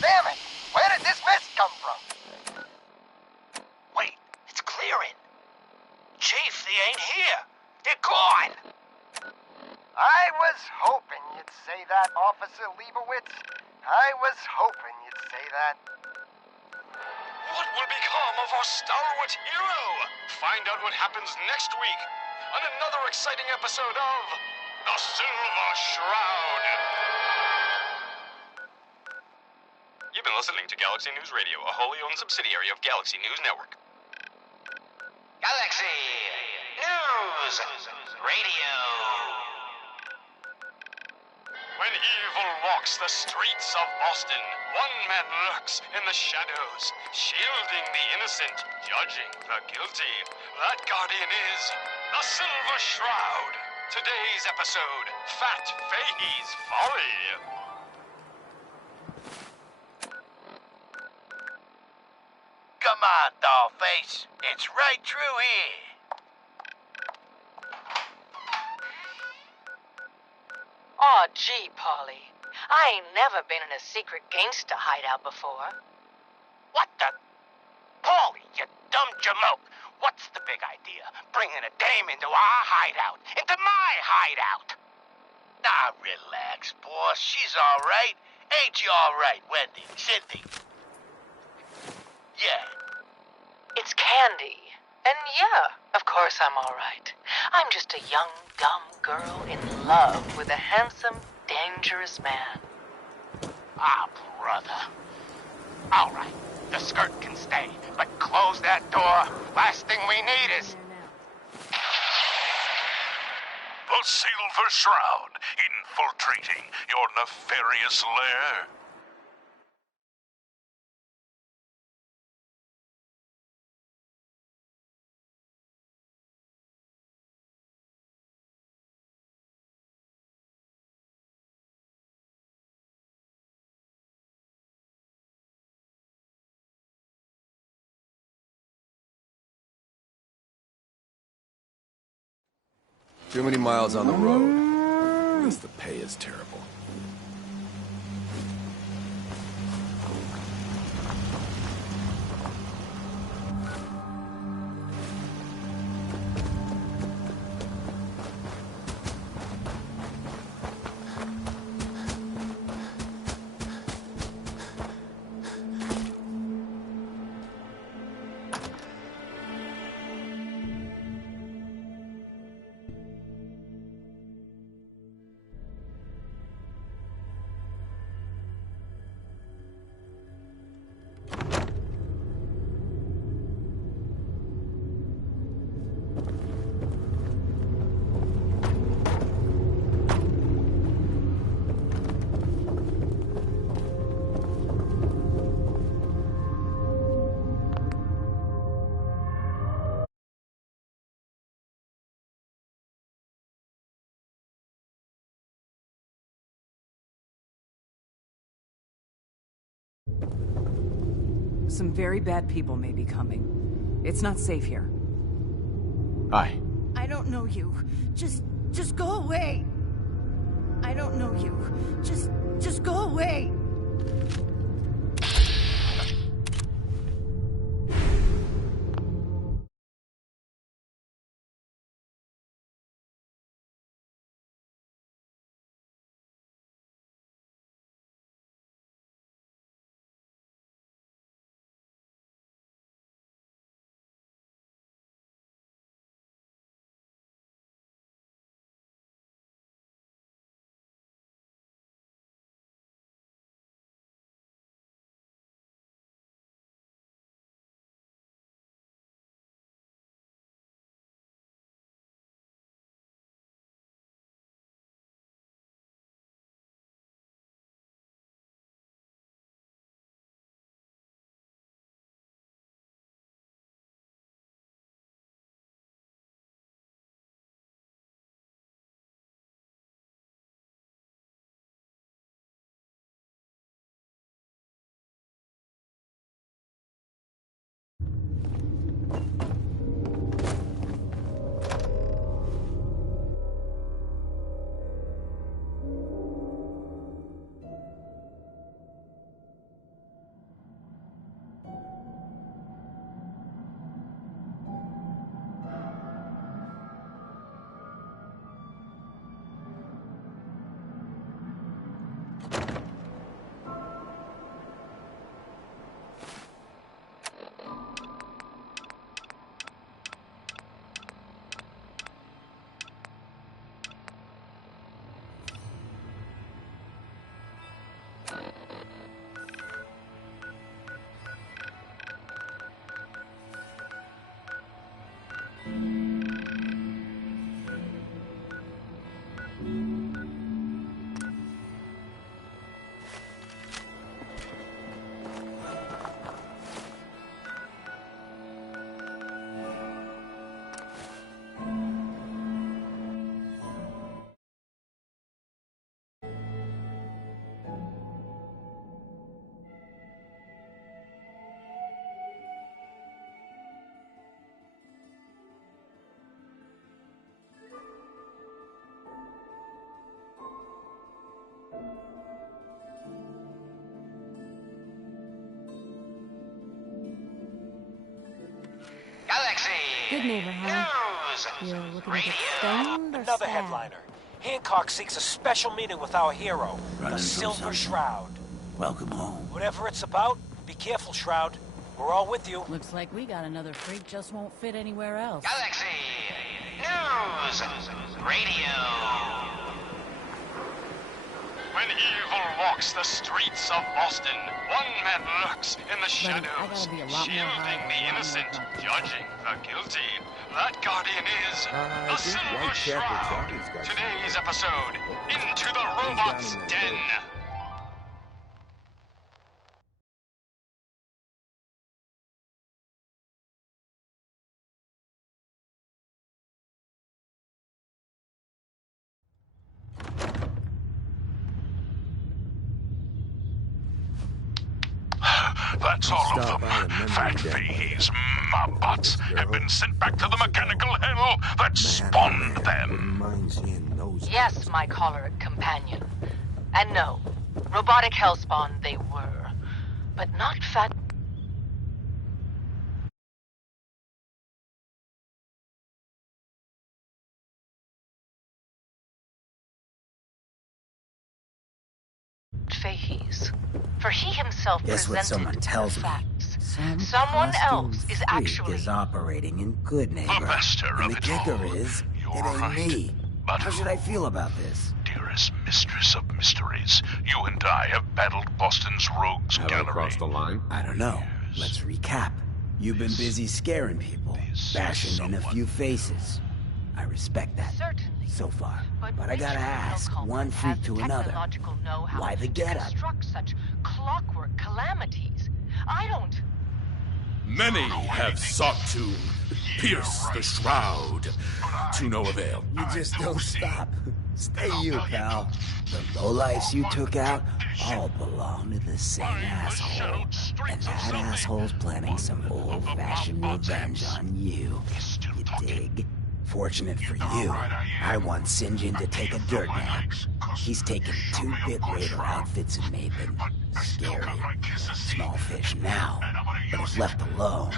Damn it! Where did this mist come from? Wait, it's clearing. Chief, they ain't here. They're gone. I was hoping you'd say that, Officer Leibowitz. I was hoping you'd say that. What will become of our stalwart hero? Find out what happens next week on another exciting episode of The Silver Shroud. You've been listening to Galaxy News Radio, a wholly owned subsidiary of Galaxy News Network. Galaxy News Radio. When evil walks the streets of Boston, one man lurks in the shadows, shielding the innocent, judging the guilty. That guardian is the Silver Shroud. Today's episode, Fat Fahey's Folly. Come on, Dollface. It's right through here. Aw, gee, Polly. I ain't never been in a secret gangsta hideout before. What the? Paulie, you dumb jamoke. What's the big idea? Bringing a dame into our hideout. Into my hideout. Now, relax, boss. She's all right. Ain't you all right, Wendy? Cindy? Yeah. It's Candy. And yeah, of course I'm all right. I'm just a young, dumb girl in love with a handsome, dangerous man. Ah, brother. All right, the skirt can stay, but close that door. Last thing we need is... The Silver Shroud, infiltrating your nefarious lair. Too many miles on the road. At least the pay is terrible. Some very bad people may be coming. It's not safe here. Hi. I don't know you. Just go away. I don't know you. Just go away. Good neighbor, huh? You're looking to get stoned or Another stabbed? headliner. Hancock seeks a special meeting with our hero, the Silver Shroud. Welcome home. Whatever it's about, be careful, Shroud. We're all with you. Looks like we got another freak, just won't fit anywhere else. Galaxy News Radio. When evil walks the streets of Boston, one man lurks in the shadows, shielding the innocent, judging the guilty. That guardian is the Silver Shroud. Today's episode, Into the Robot's Den. That's all of them. Fat Fahey's mobbots have been sent back to the mechanical hell that spawned them. Yes, my choleric companion. And no, robotic hellspawn they were. But not Fat... Fahey's. For he himself Guess what someone tells me? Someone else is actually is operating in Good Neighbor. The master and of the it kicker all. is, You're it ain't right. me. But how should I feel about this? Dearest mistress of mysteries, you and I have battled Boston's rogues gallery. Crossed the line? I don't know. Let's recap. You've been busy scaring people, bashing in a few faces. I respect that. Certainly. So far. But I gotta ask, one freak to another. Why the getup? Construct such clockwork calamities. I don't... Many have sought to pierce the shroud, to no avail. You just don't stop. Stay you, pal. The lowlifes you took out all belong to the same asshole. And that asshole's planning some old-fashioned revenge on you. You dig? Fortunate for you, I want Sinjin to take a dirt nap. He's taken 2-bit Raider outfits and made them scary. Small fish now, but if left alone...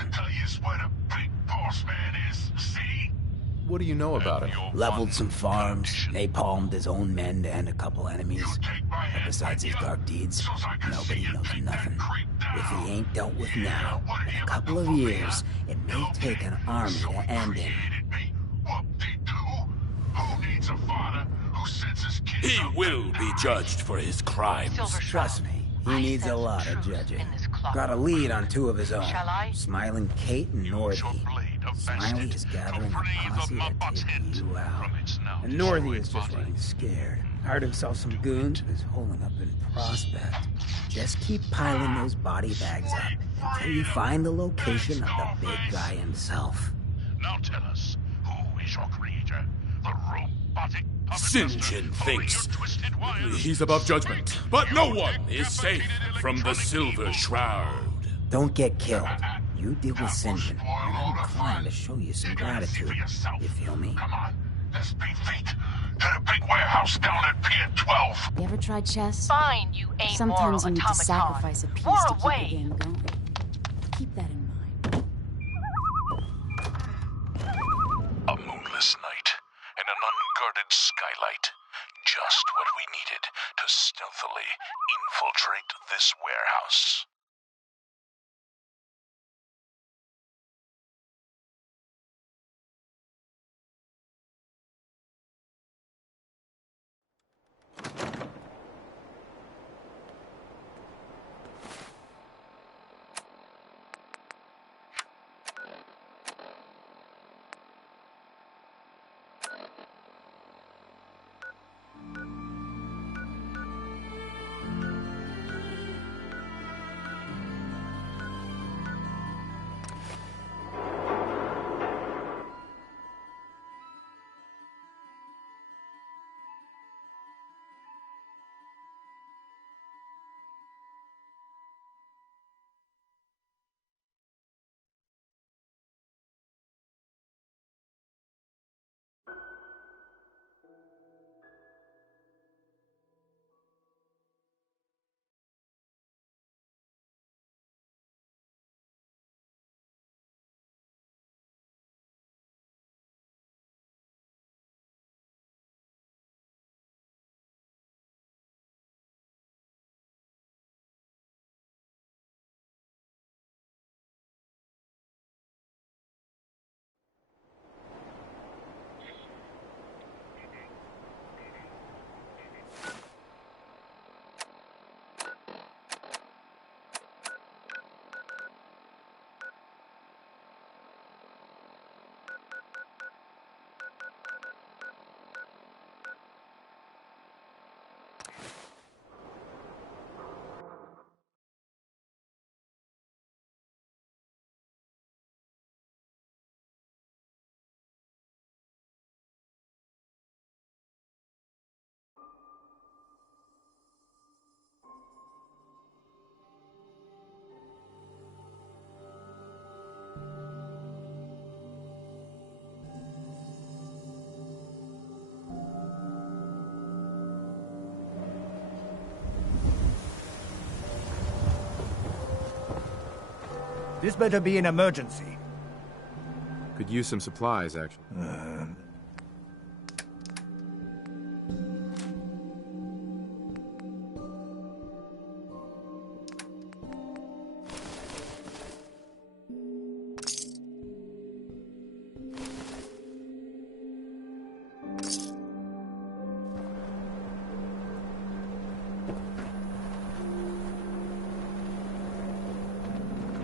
What do you know about him? Leveled some farms, napalmed his own men to end a couple enemies. But besides his dark deeds, nobody knows nothing. If he ain't dealt with now, in a couple of years, it may take an army to end him. He will be judged for his crimes. Trust me, he needs a lot of judging. Got a lead on 2 of his own, Smiling Kate and Northy. Smiley is gathering a posse to take you out. And Northy is just running scared. Hired himself some goons and is holding up in Prospect. Just keep piling those body bags up until you find the location of the big guy himself. Now tell us, who is your creator? The robotic Sinjin thinks he's above judgment, but no one is safe from the Silver Shroud. Don't get killed. You deal with Sinjin, and I'm inclined to show you some gratitude. You feel me? Come on, let's be feet. At a big warehouse down at Pier 12. You ever tried chess? Fine, you ain't Sometimes you need to automaton. sacrifice a piece War to keep away. the game going. Keep that in mind. A moonless night and an unguarded skylight. Just what we needed to stealthily infiltrate this warehouse. This better be an emergency. Could use some supplies, actually.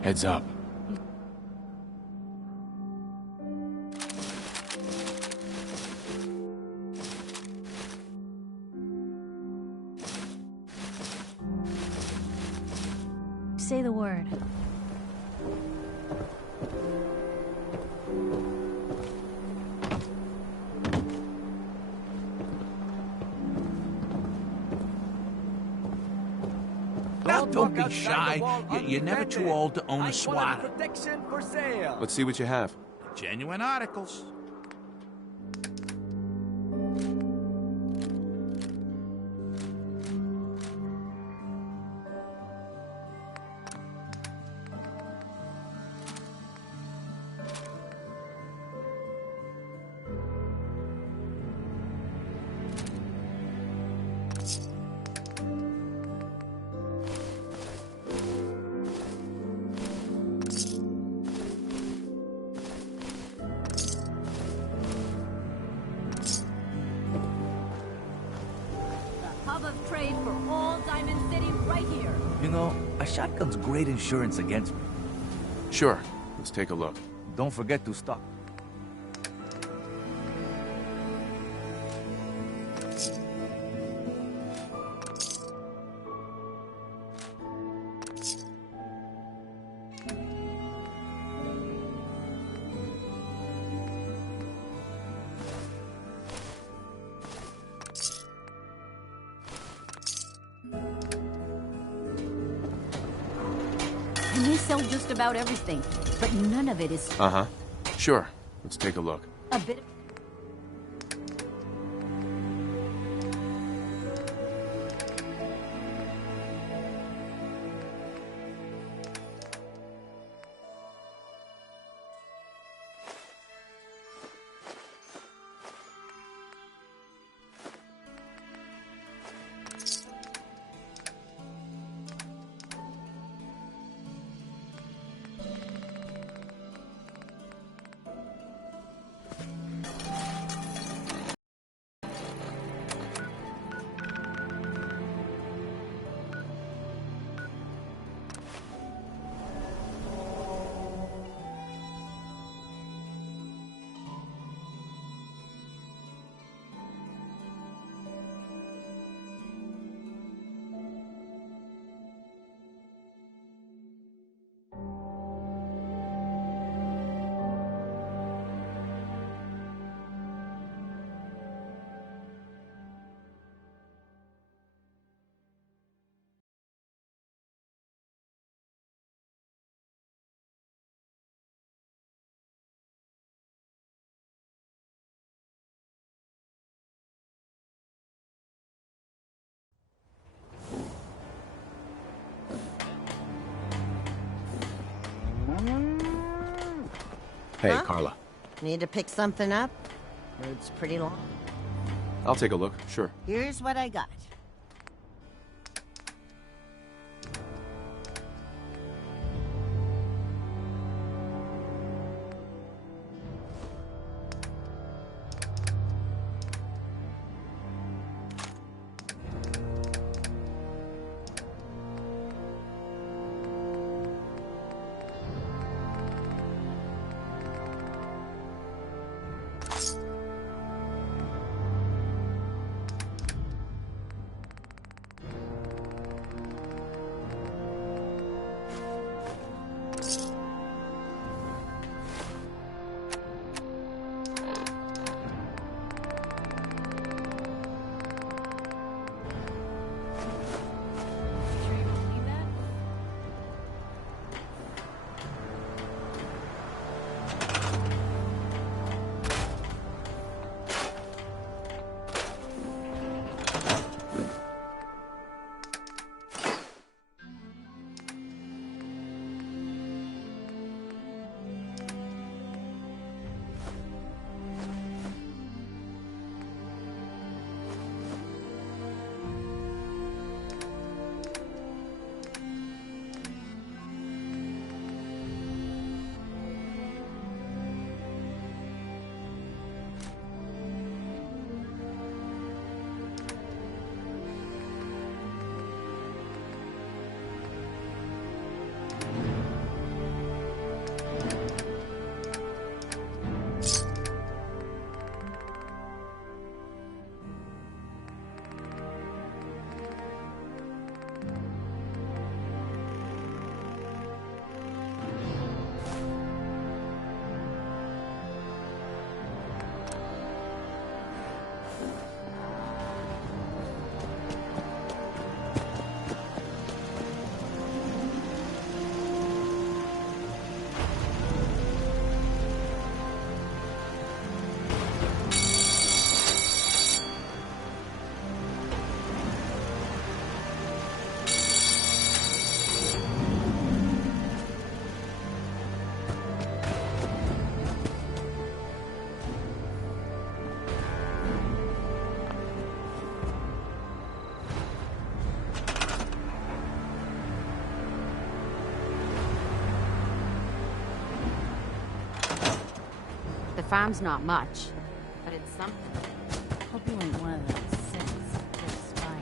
Heads up. Say the word. Now, don't be shy. You're never too old to own a swatter. Protection for sale. Let's see what you have. Genuine articles. Of trade for all Diamond City right here. You know, a shotgun's great insurance against me. Sure. Let's take a look. Don't forget to stop. And they sell just about everything, but none of it is Uh-huh. Sure. Let's take a look. a bit of... Hey, Huh? Carla. Need to pick something up? Road's pretty long. I'll take a look, sure. Here's what I got. The farm's not much, but it's something. Hope you ain't one of those sins. Just spying.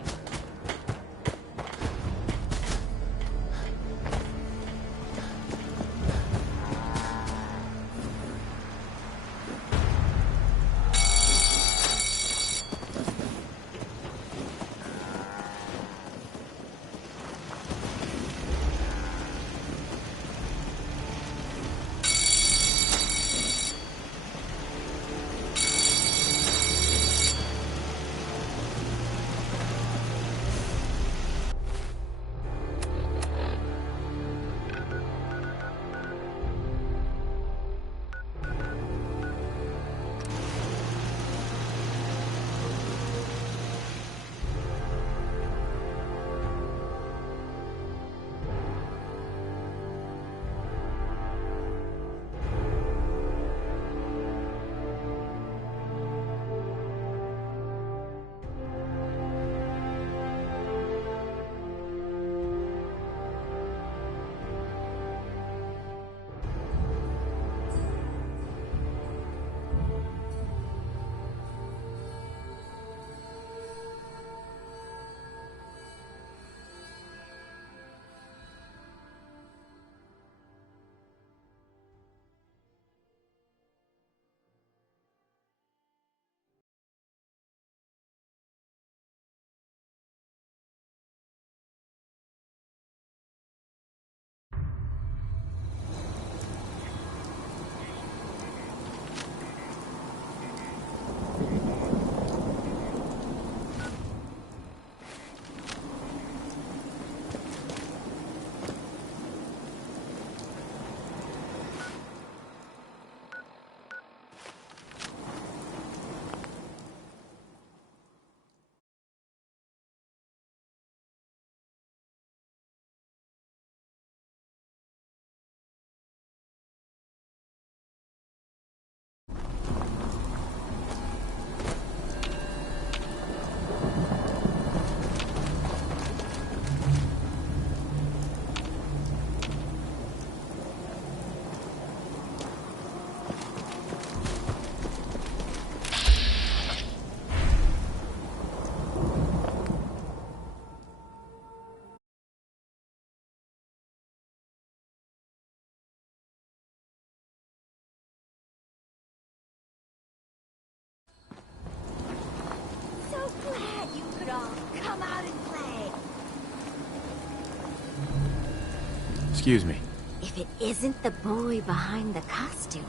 Excuse me. If it isn't the boy behind the costume.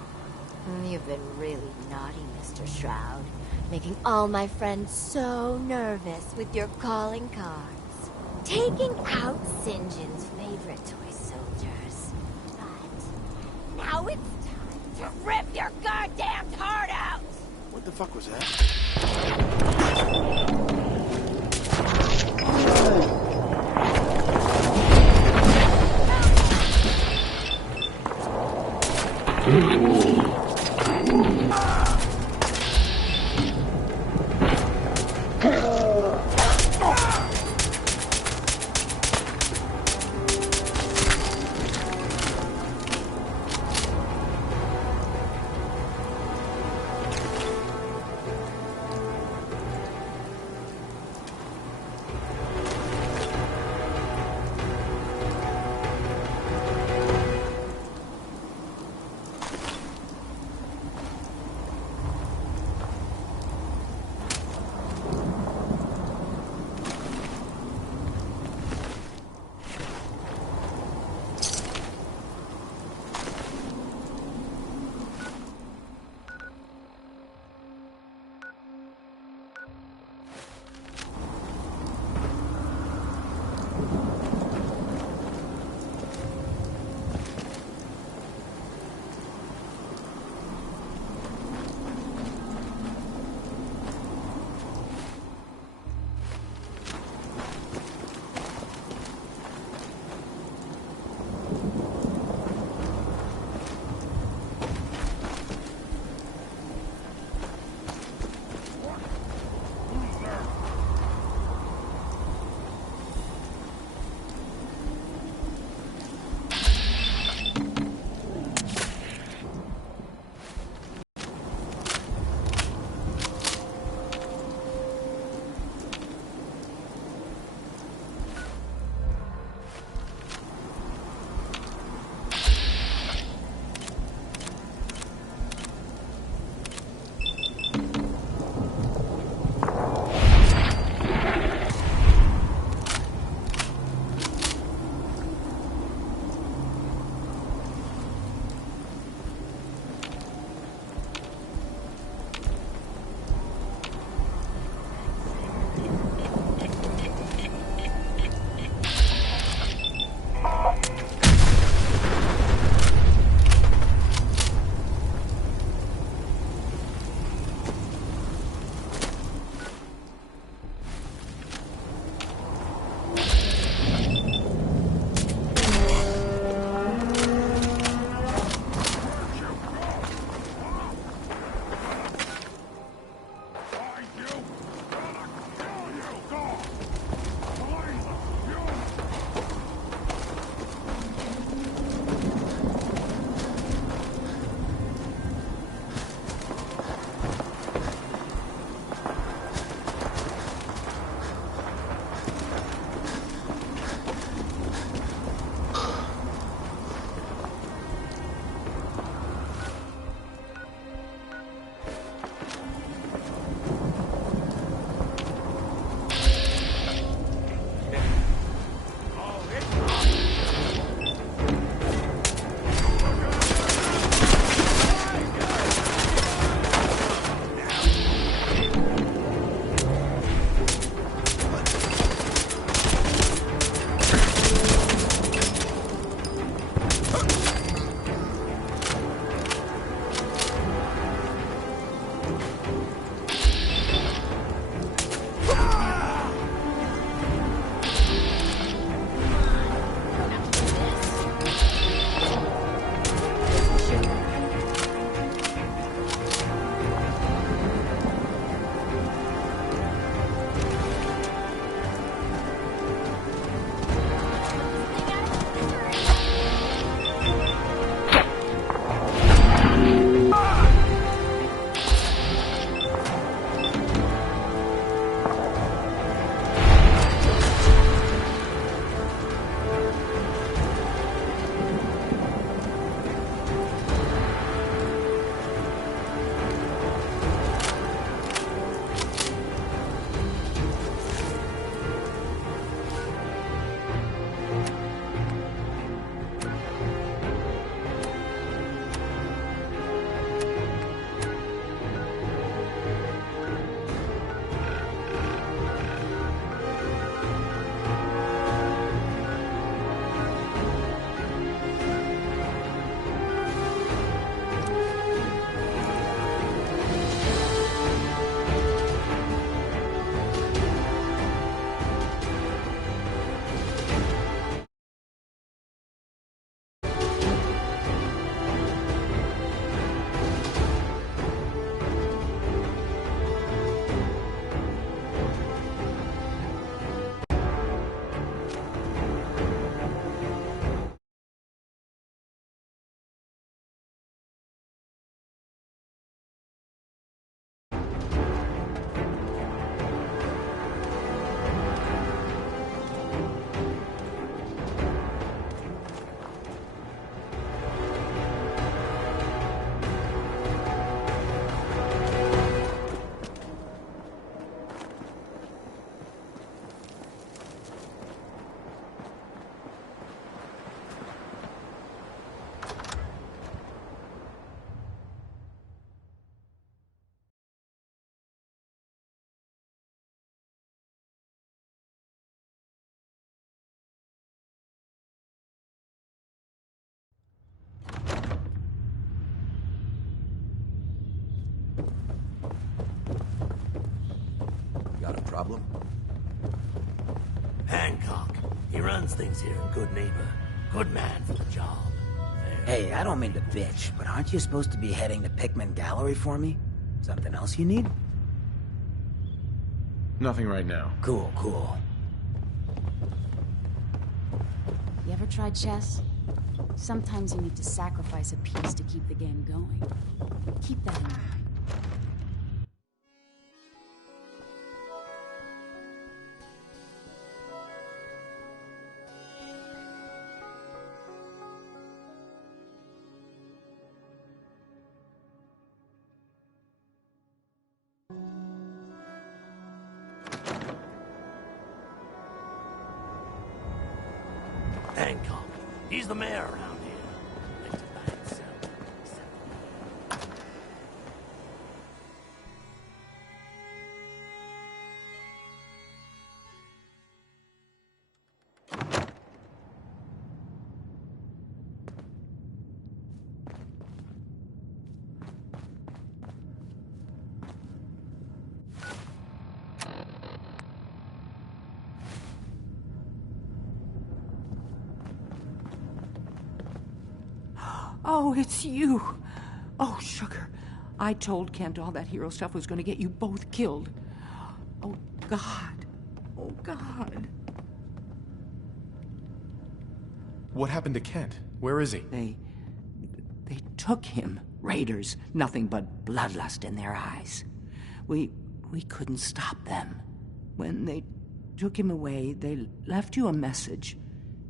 You've been really naughty, Mr. Shroud. Making all my friends so nervous with your calling cards. Taking out St. John's favorite toy soldiers. But now it's time to rip your goddamn heart out! What the fuck was that? Got a problem? Hancock. He runs things here in Good Neighbor. Good man for the job. Hey, I don't mean to bitch, but aren't you supposed to be heading to Pickman Gallery for me? Something else you need? Nothing right now. Cool, cool. You ever tried chess? Sometimes you need to sacrifice a piece to keep the game going. Keep that in mind. Hancock. He's the mayor around here. Lives by himself. Oh, it's you. Oh, sugar. I told Kent all that hero stuff was going to get you both killed. Oh, God. Oh, God. What happened to Kent? Where is he? They took him. Raiders. Nothing but bloodlust in their eyes. We couldn't stop them. When they took him away, they left you a message.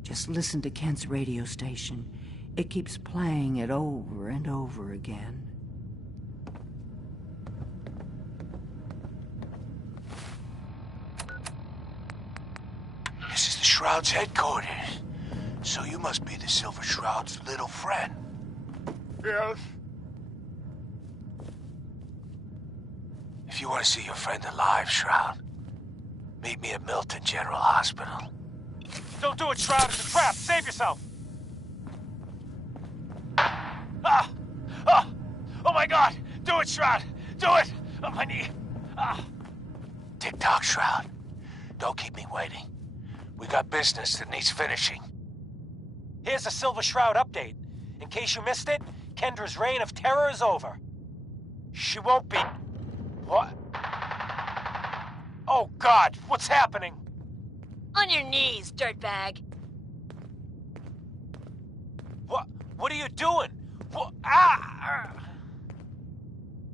Just listen to Kent's radio station. It keeps playing it over and over again. This is the Shroud's headquarters. So you must be the Silver Shroud's little friend. Yes. If you want to see your friend alive, Shroud, meet me at Milton General Hospital. Don't do it, Shroud. It's a trap. Save yourself. Ah! Ah! Oh my God! Do it, Shroud! Do it! On my knee! Ah! Tick-tock, Shroud. Don't keep me waiting. We got business that needs finishing. Here's a Silver Shroud update. In case you missed it, Kendra's reign of terror is over. She won't be... What? Oh God, what's happening? On your knees, dirtbag. What are you doing? What? Ah!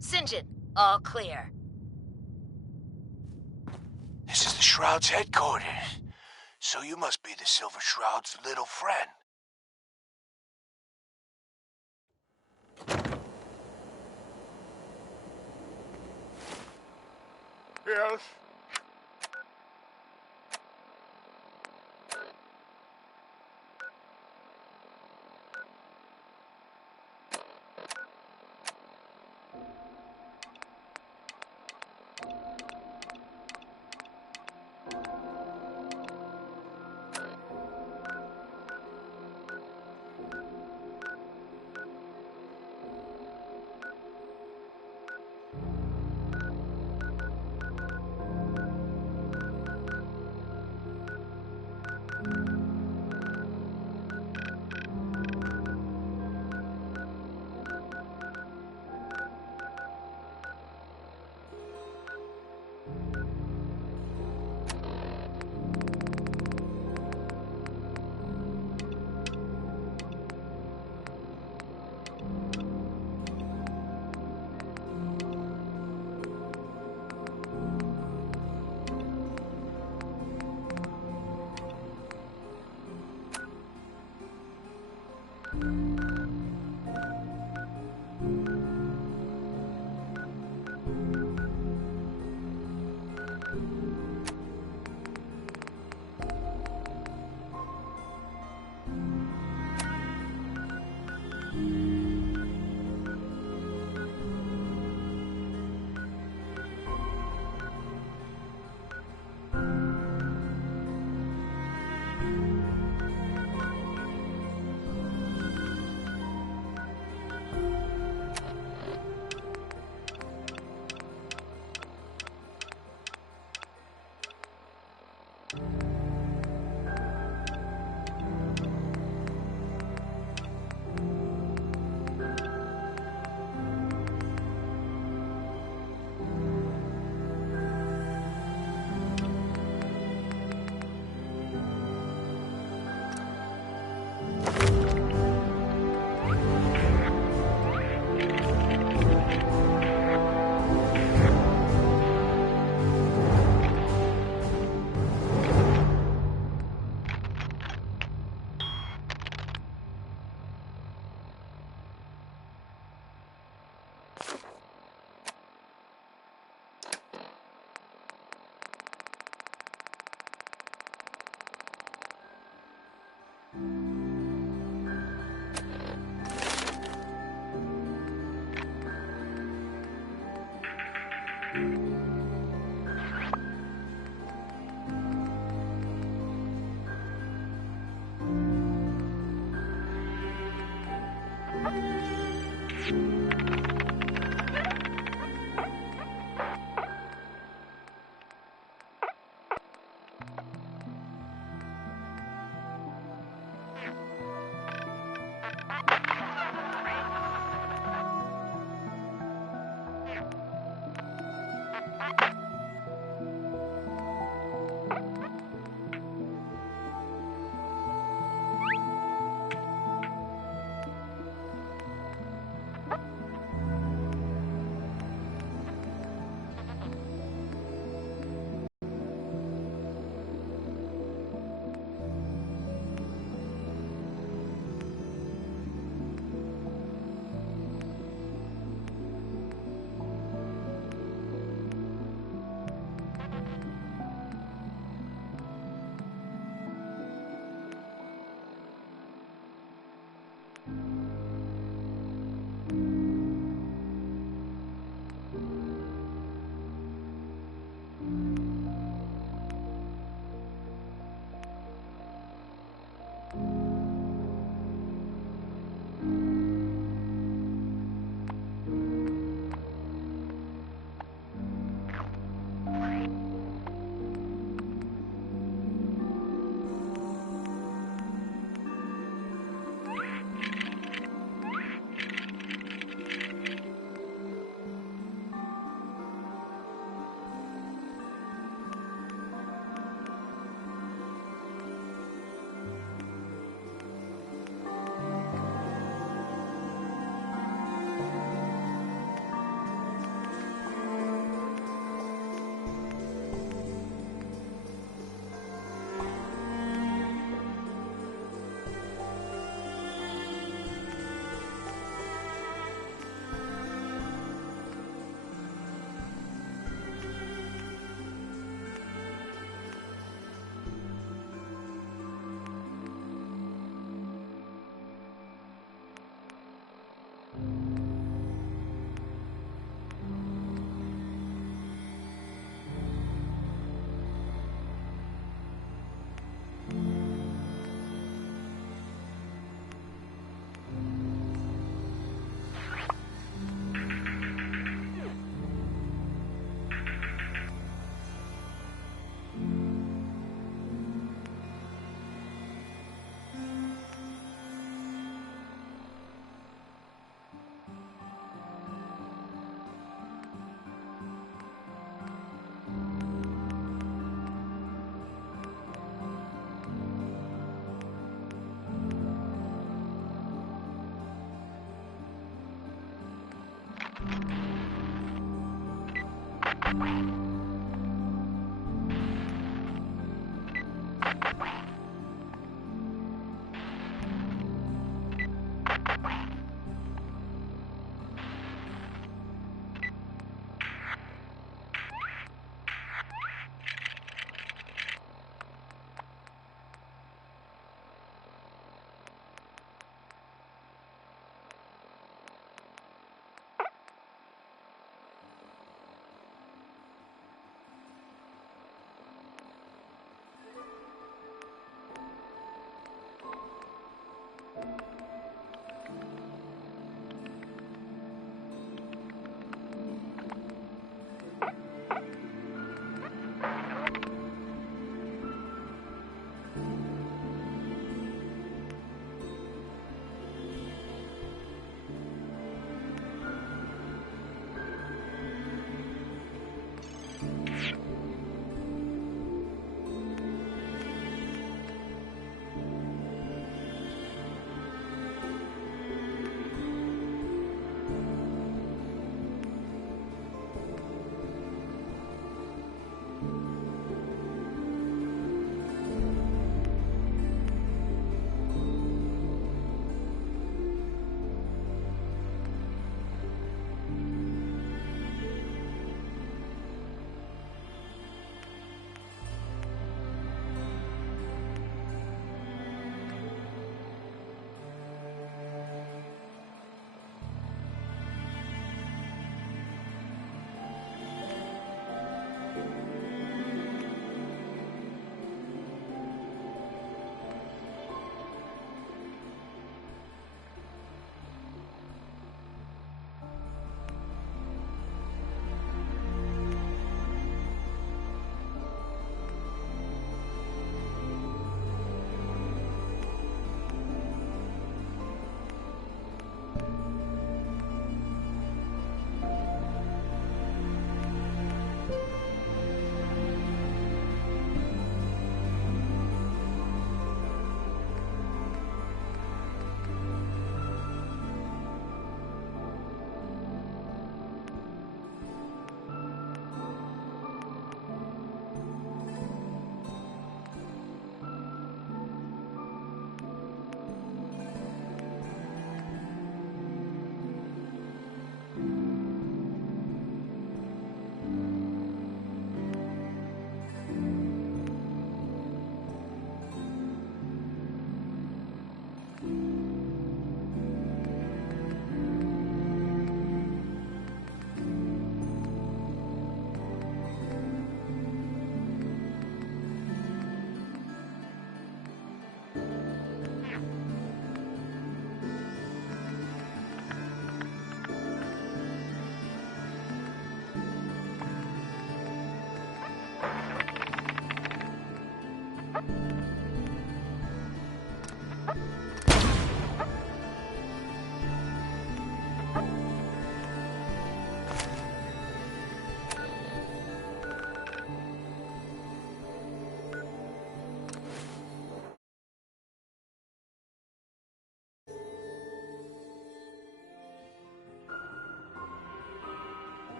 St. John, all clear. This is the Shroud's headquarters. So you must be the Silver Shroud's little friend. Yes.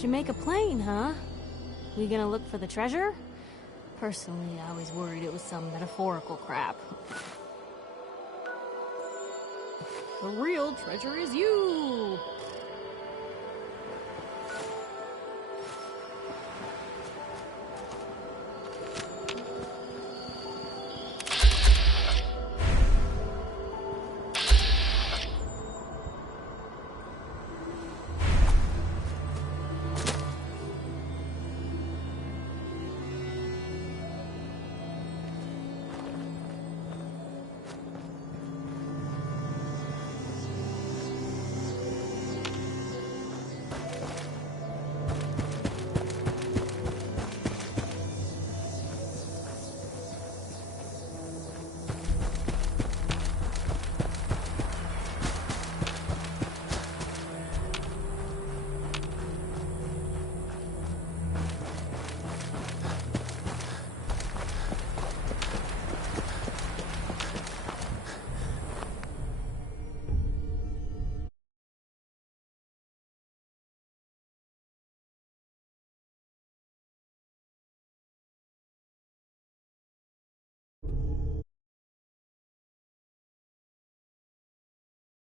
Jamaica Plain, huh? We gonna look for the treasure? Personally, I was worried it was some metaphorical crap. The real treasure is you!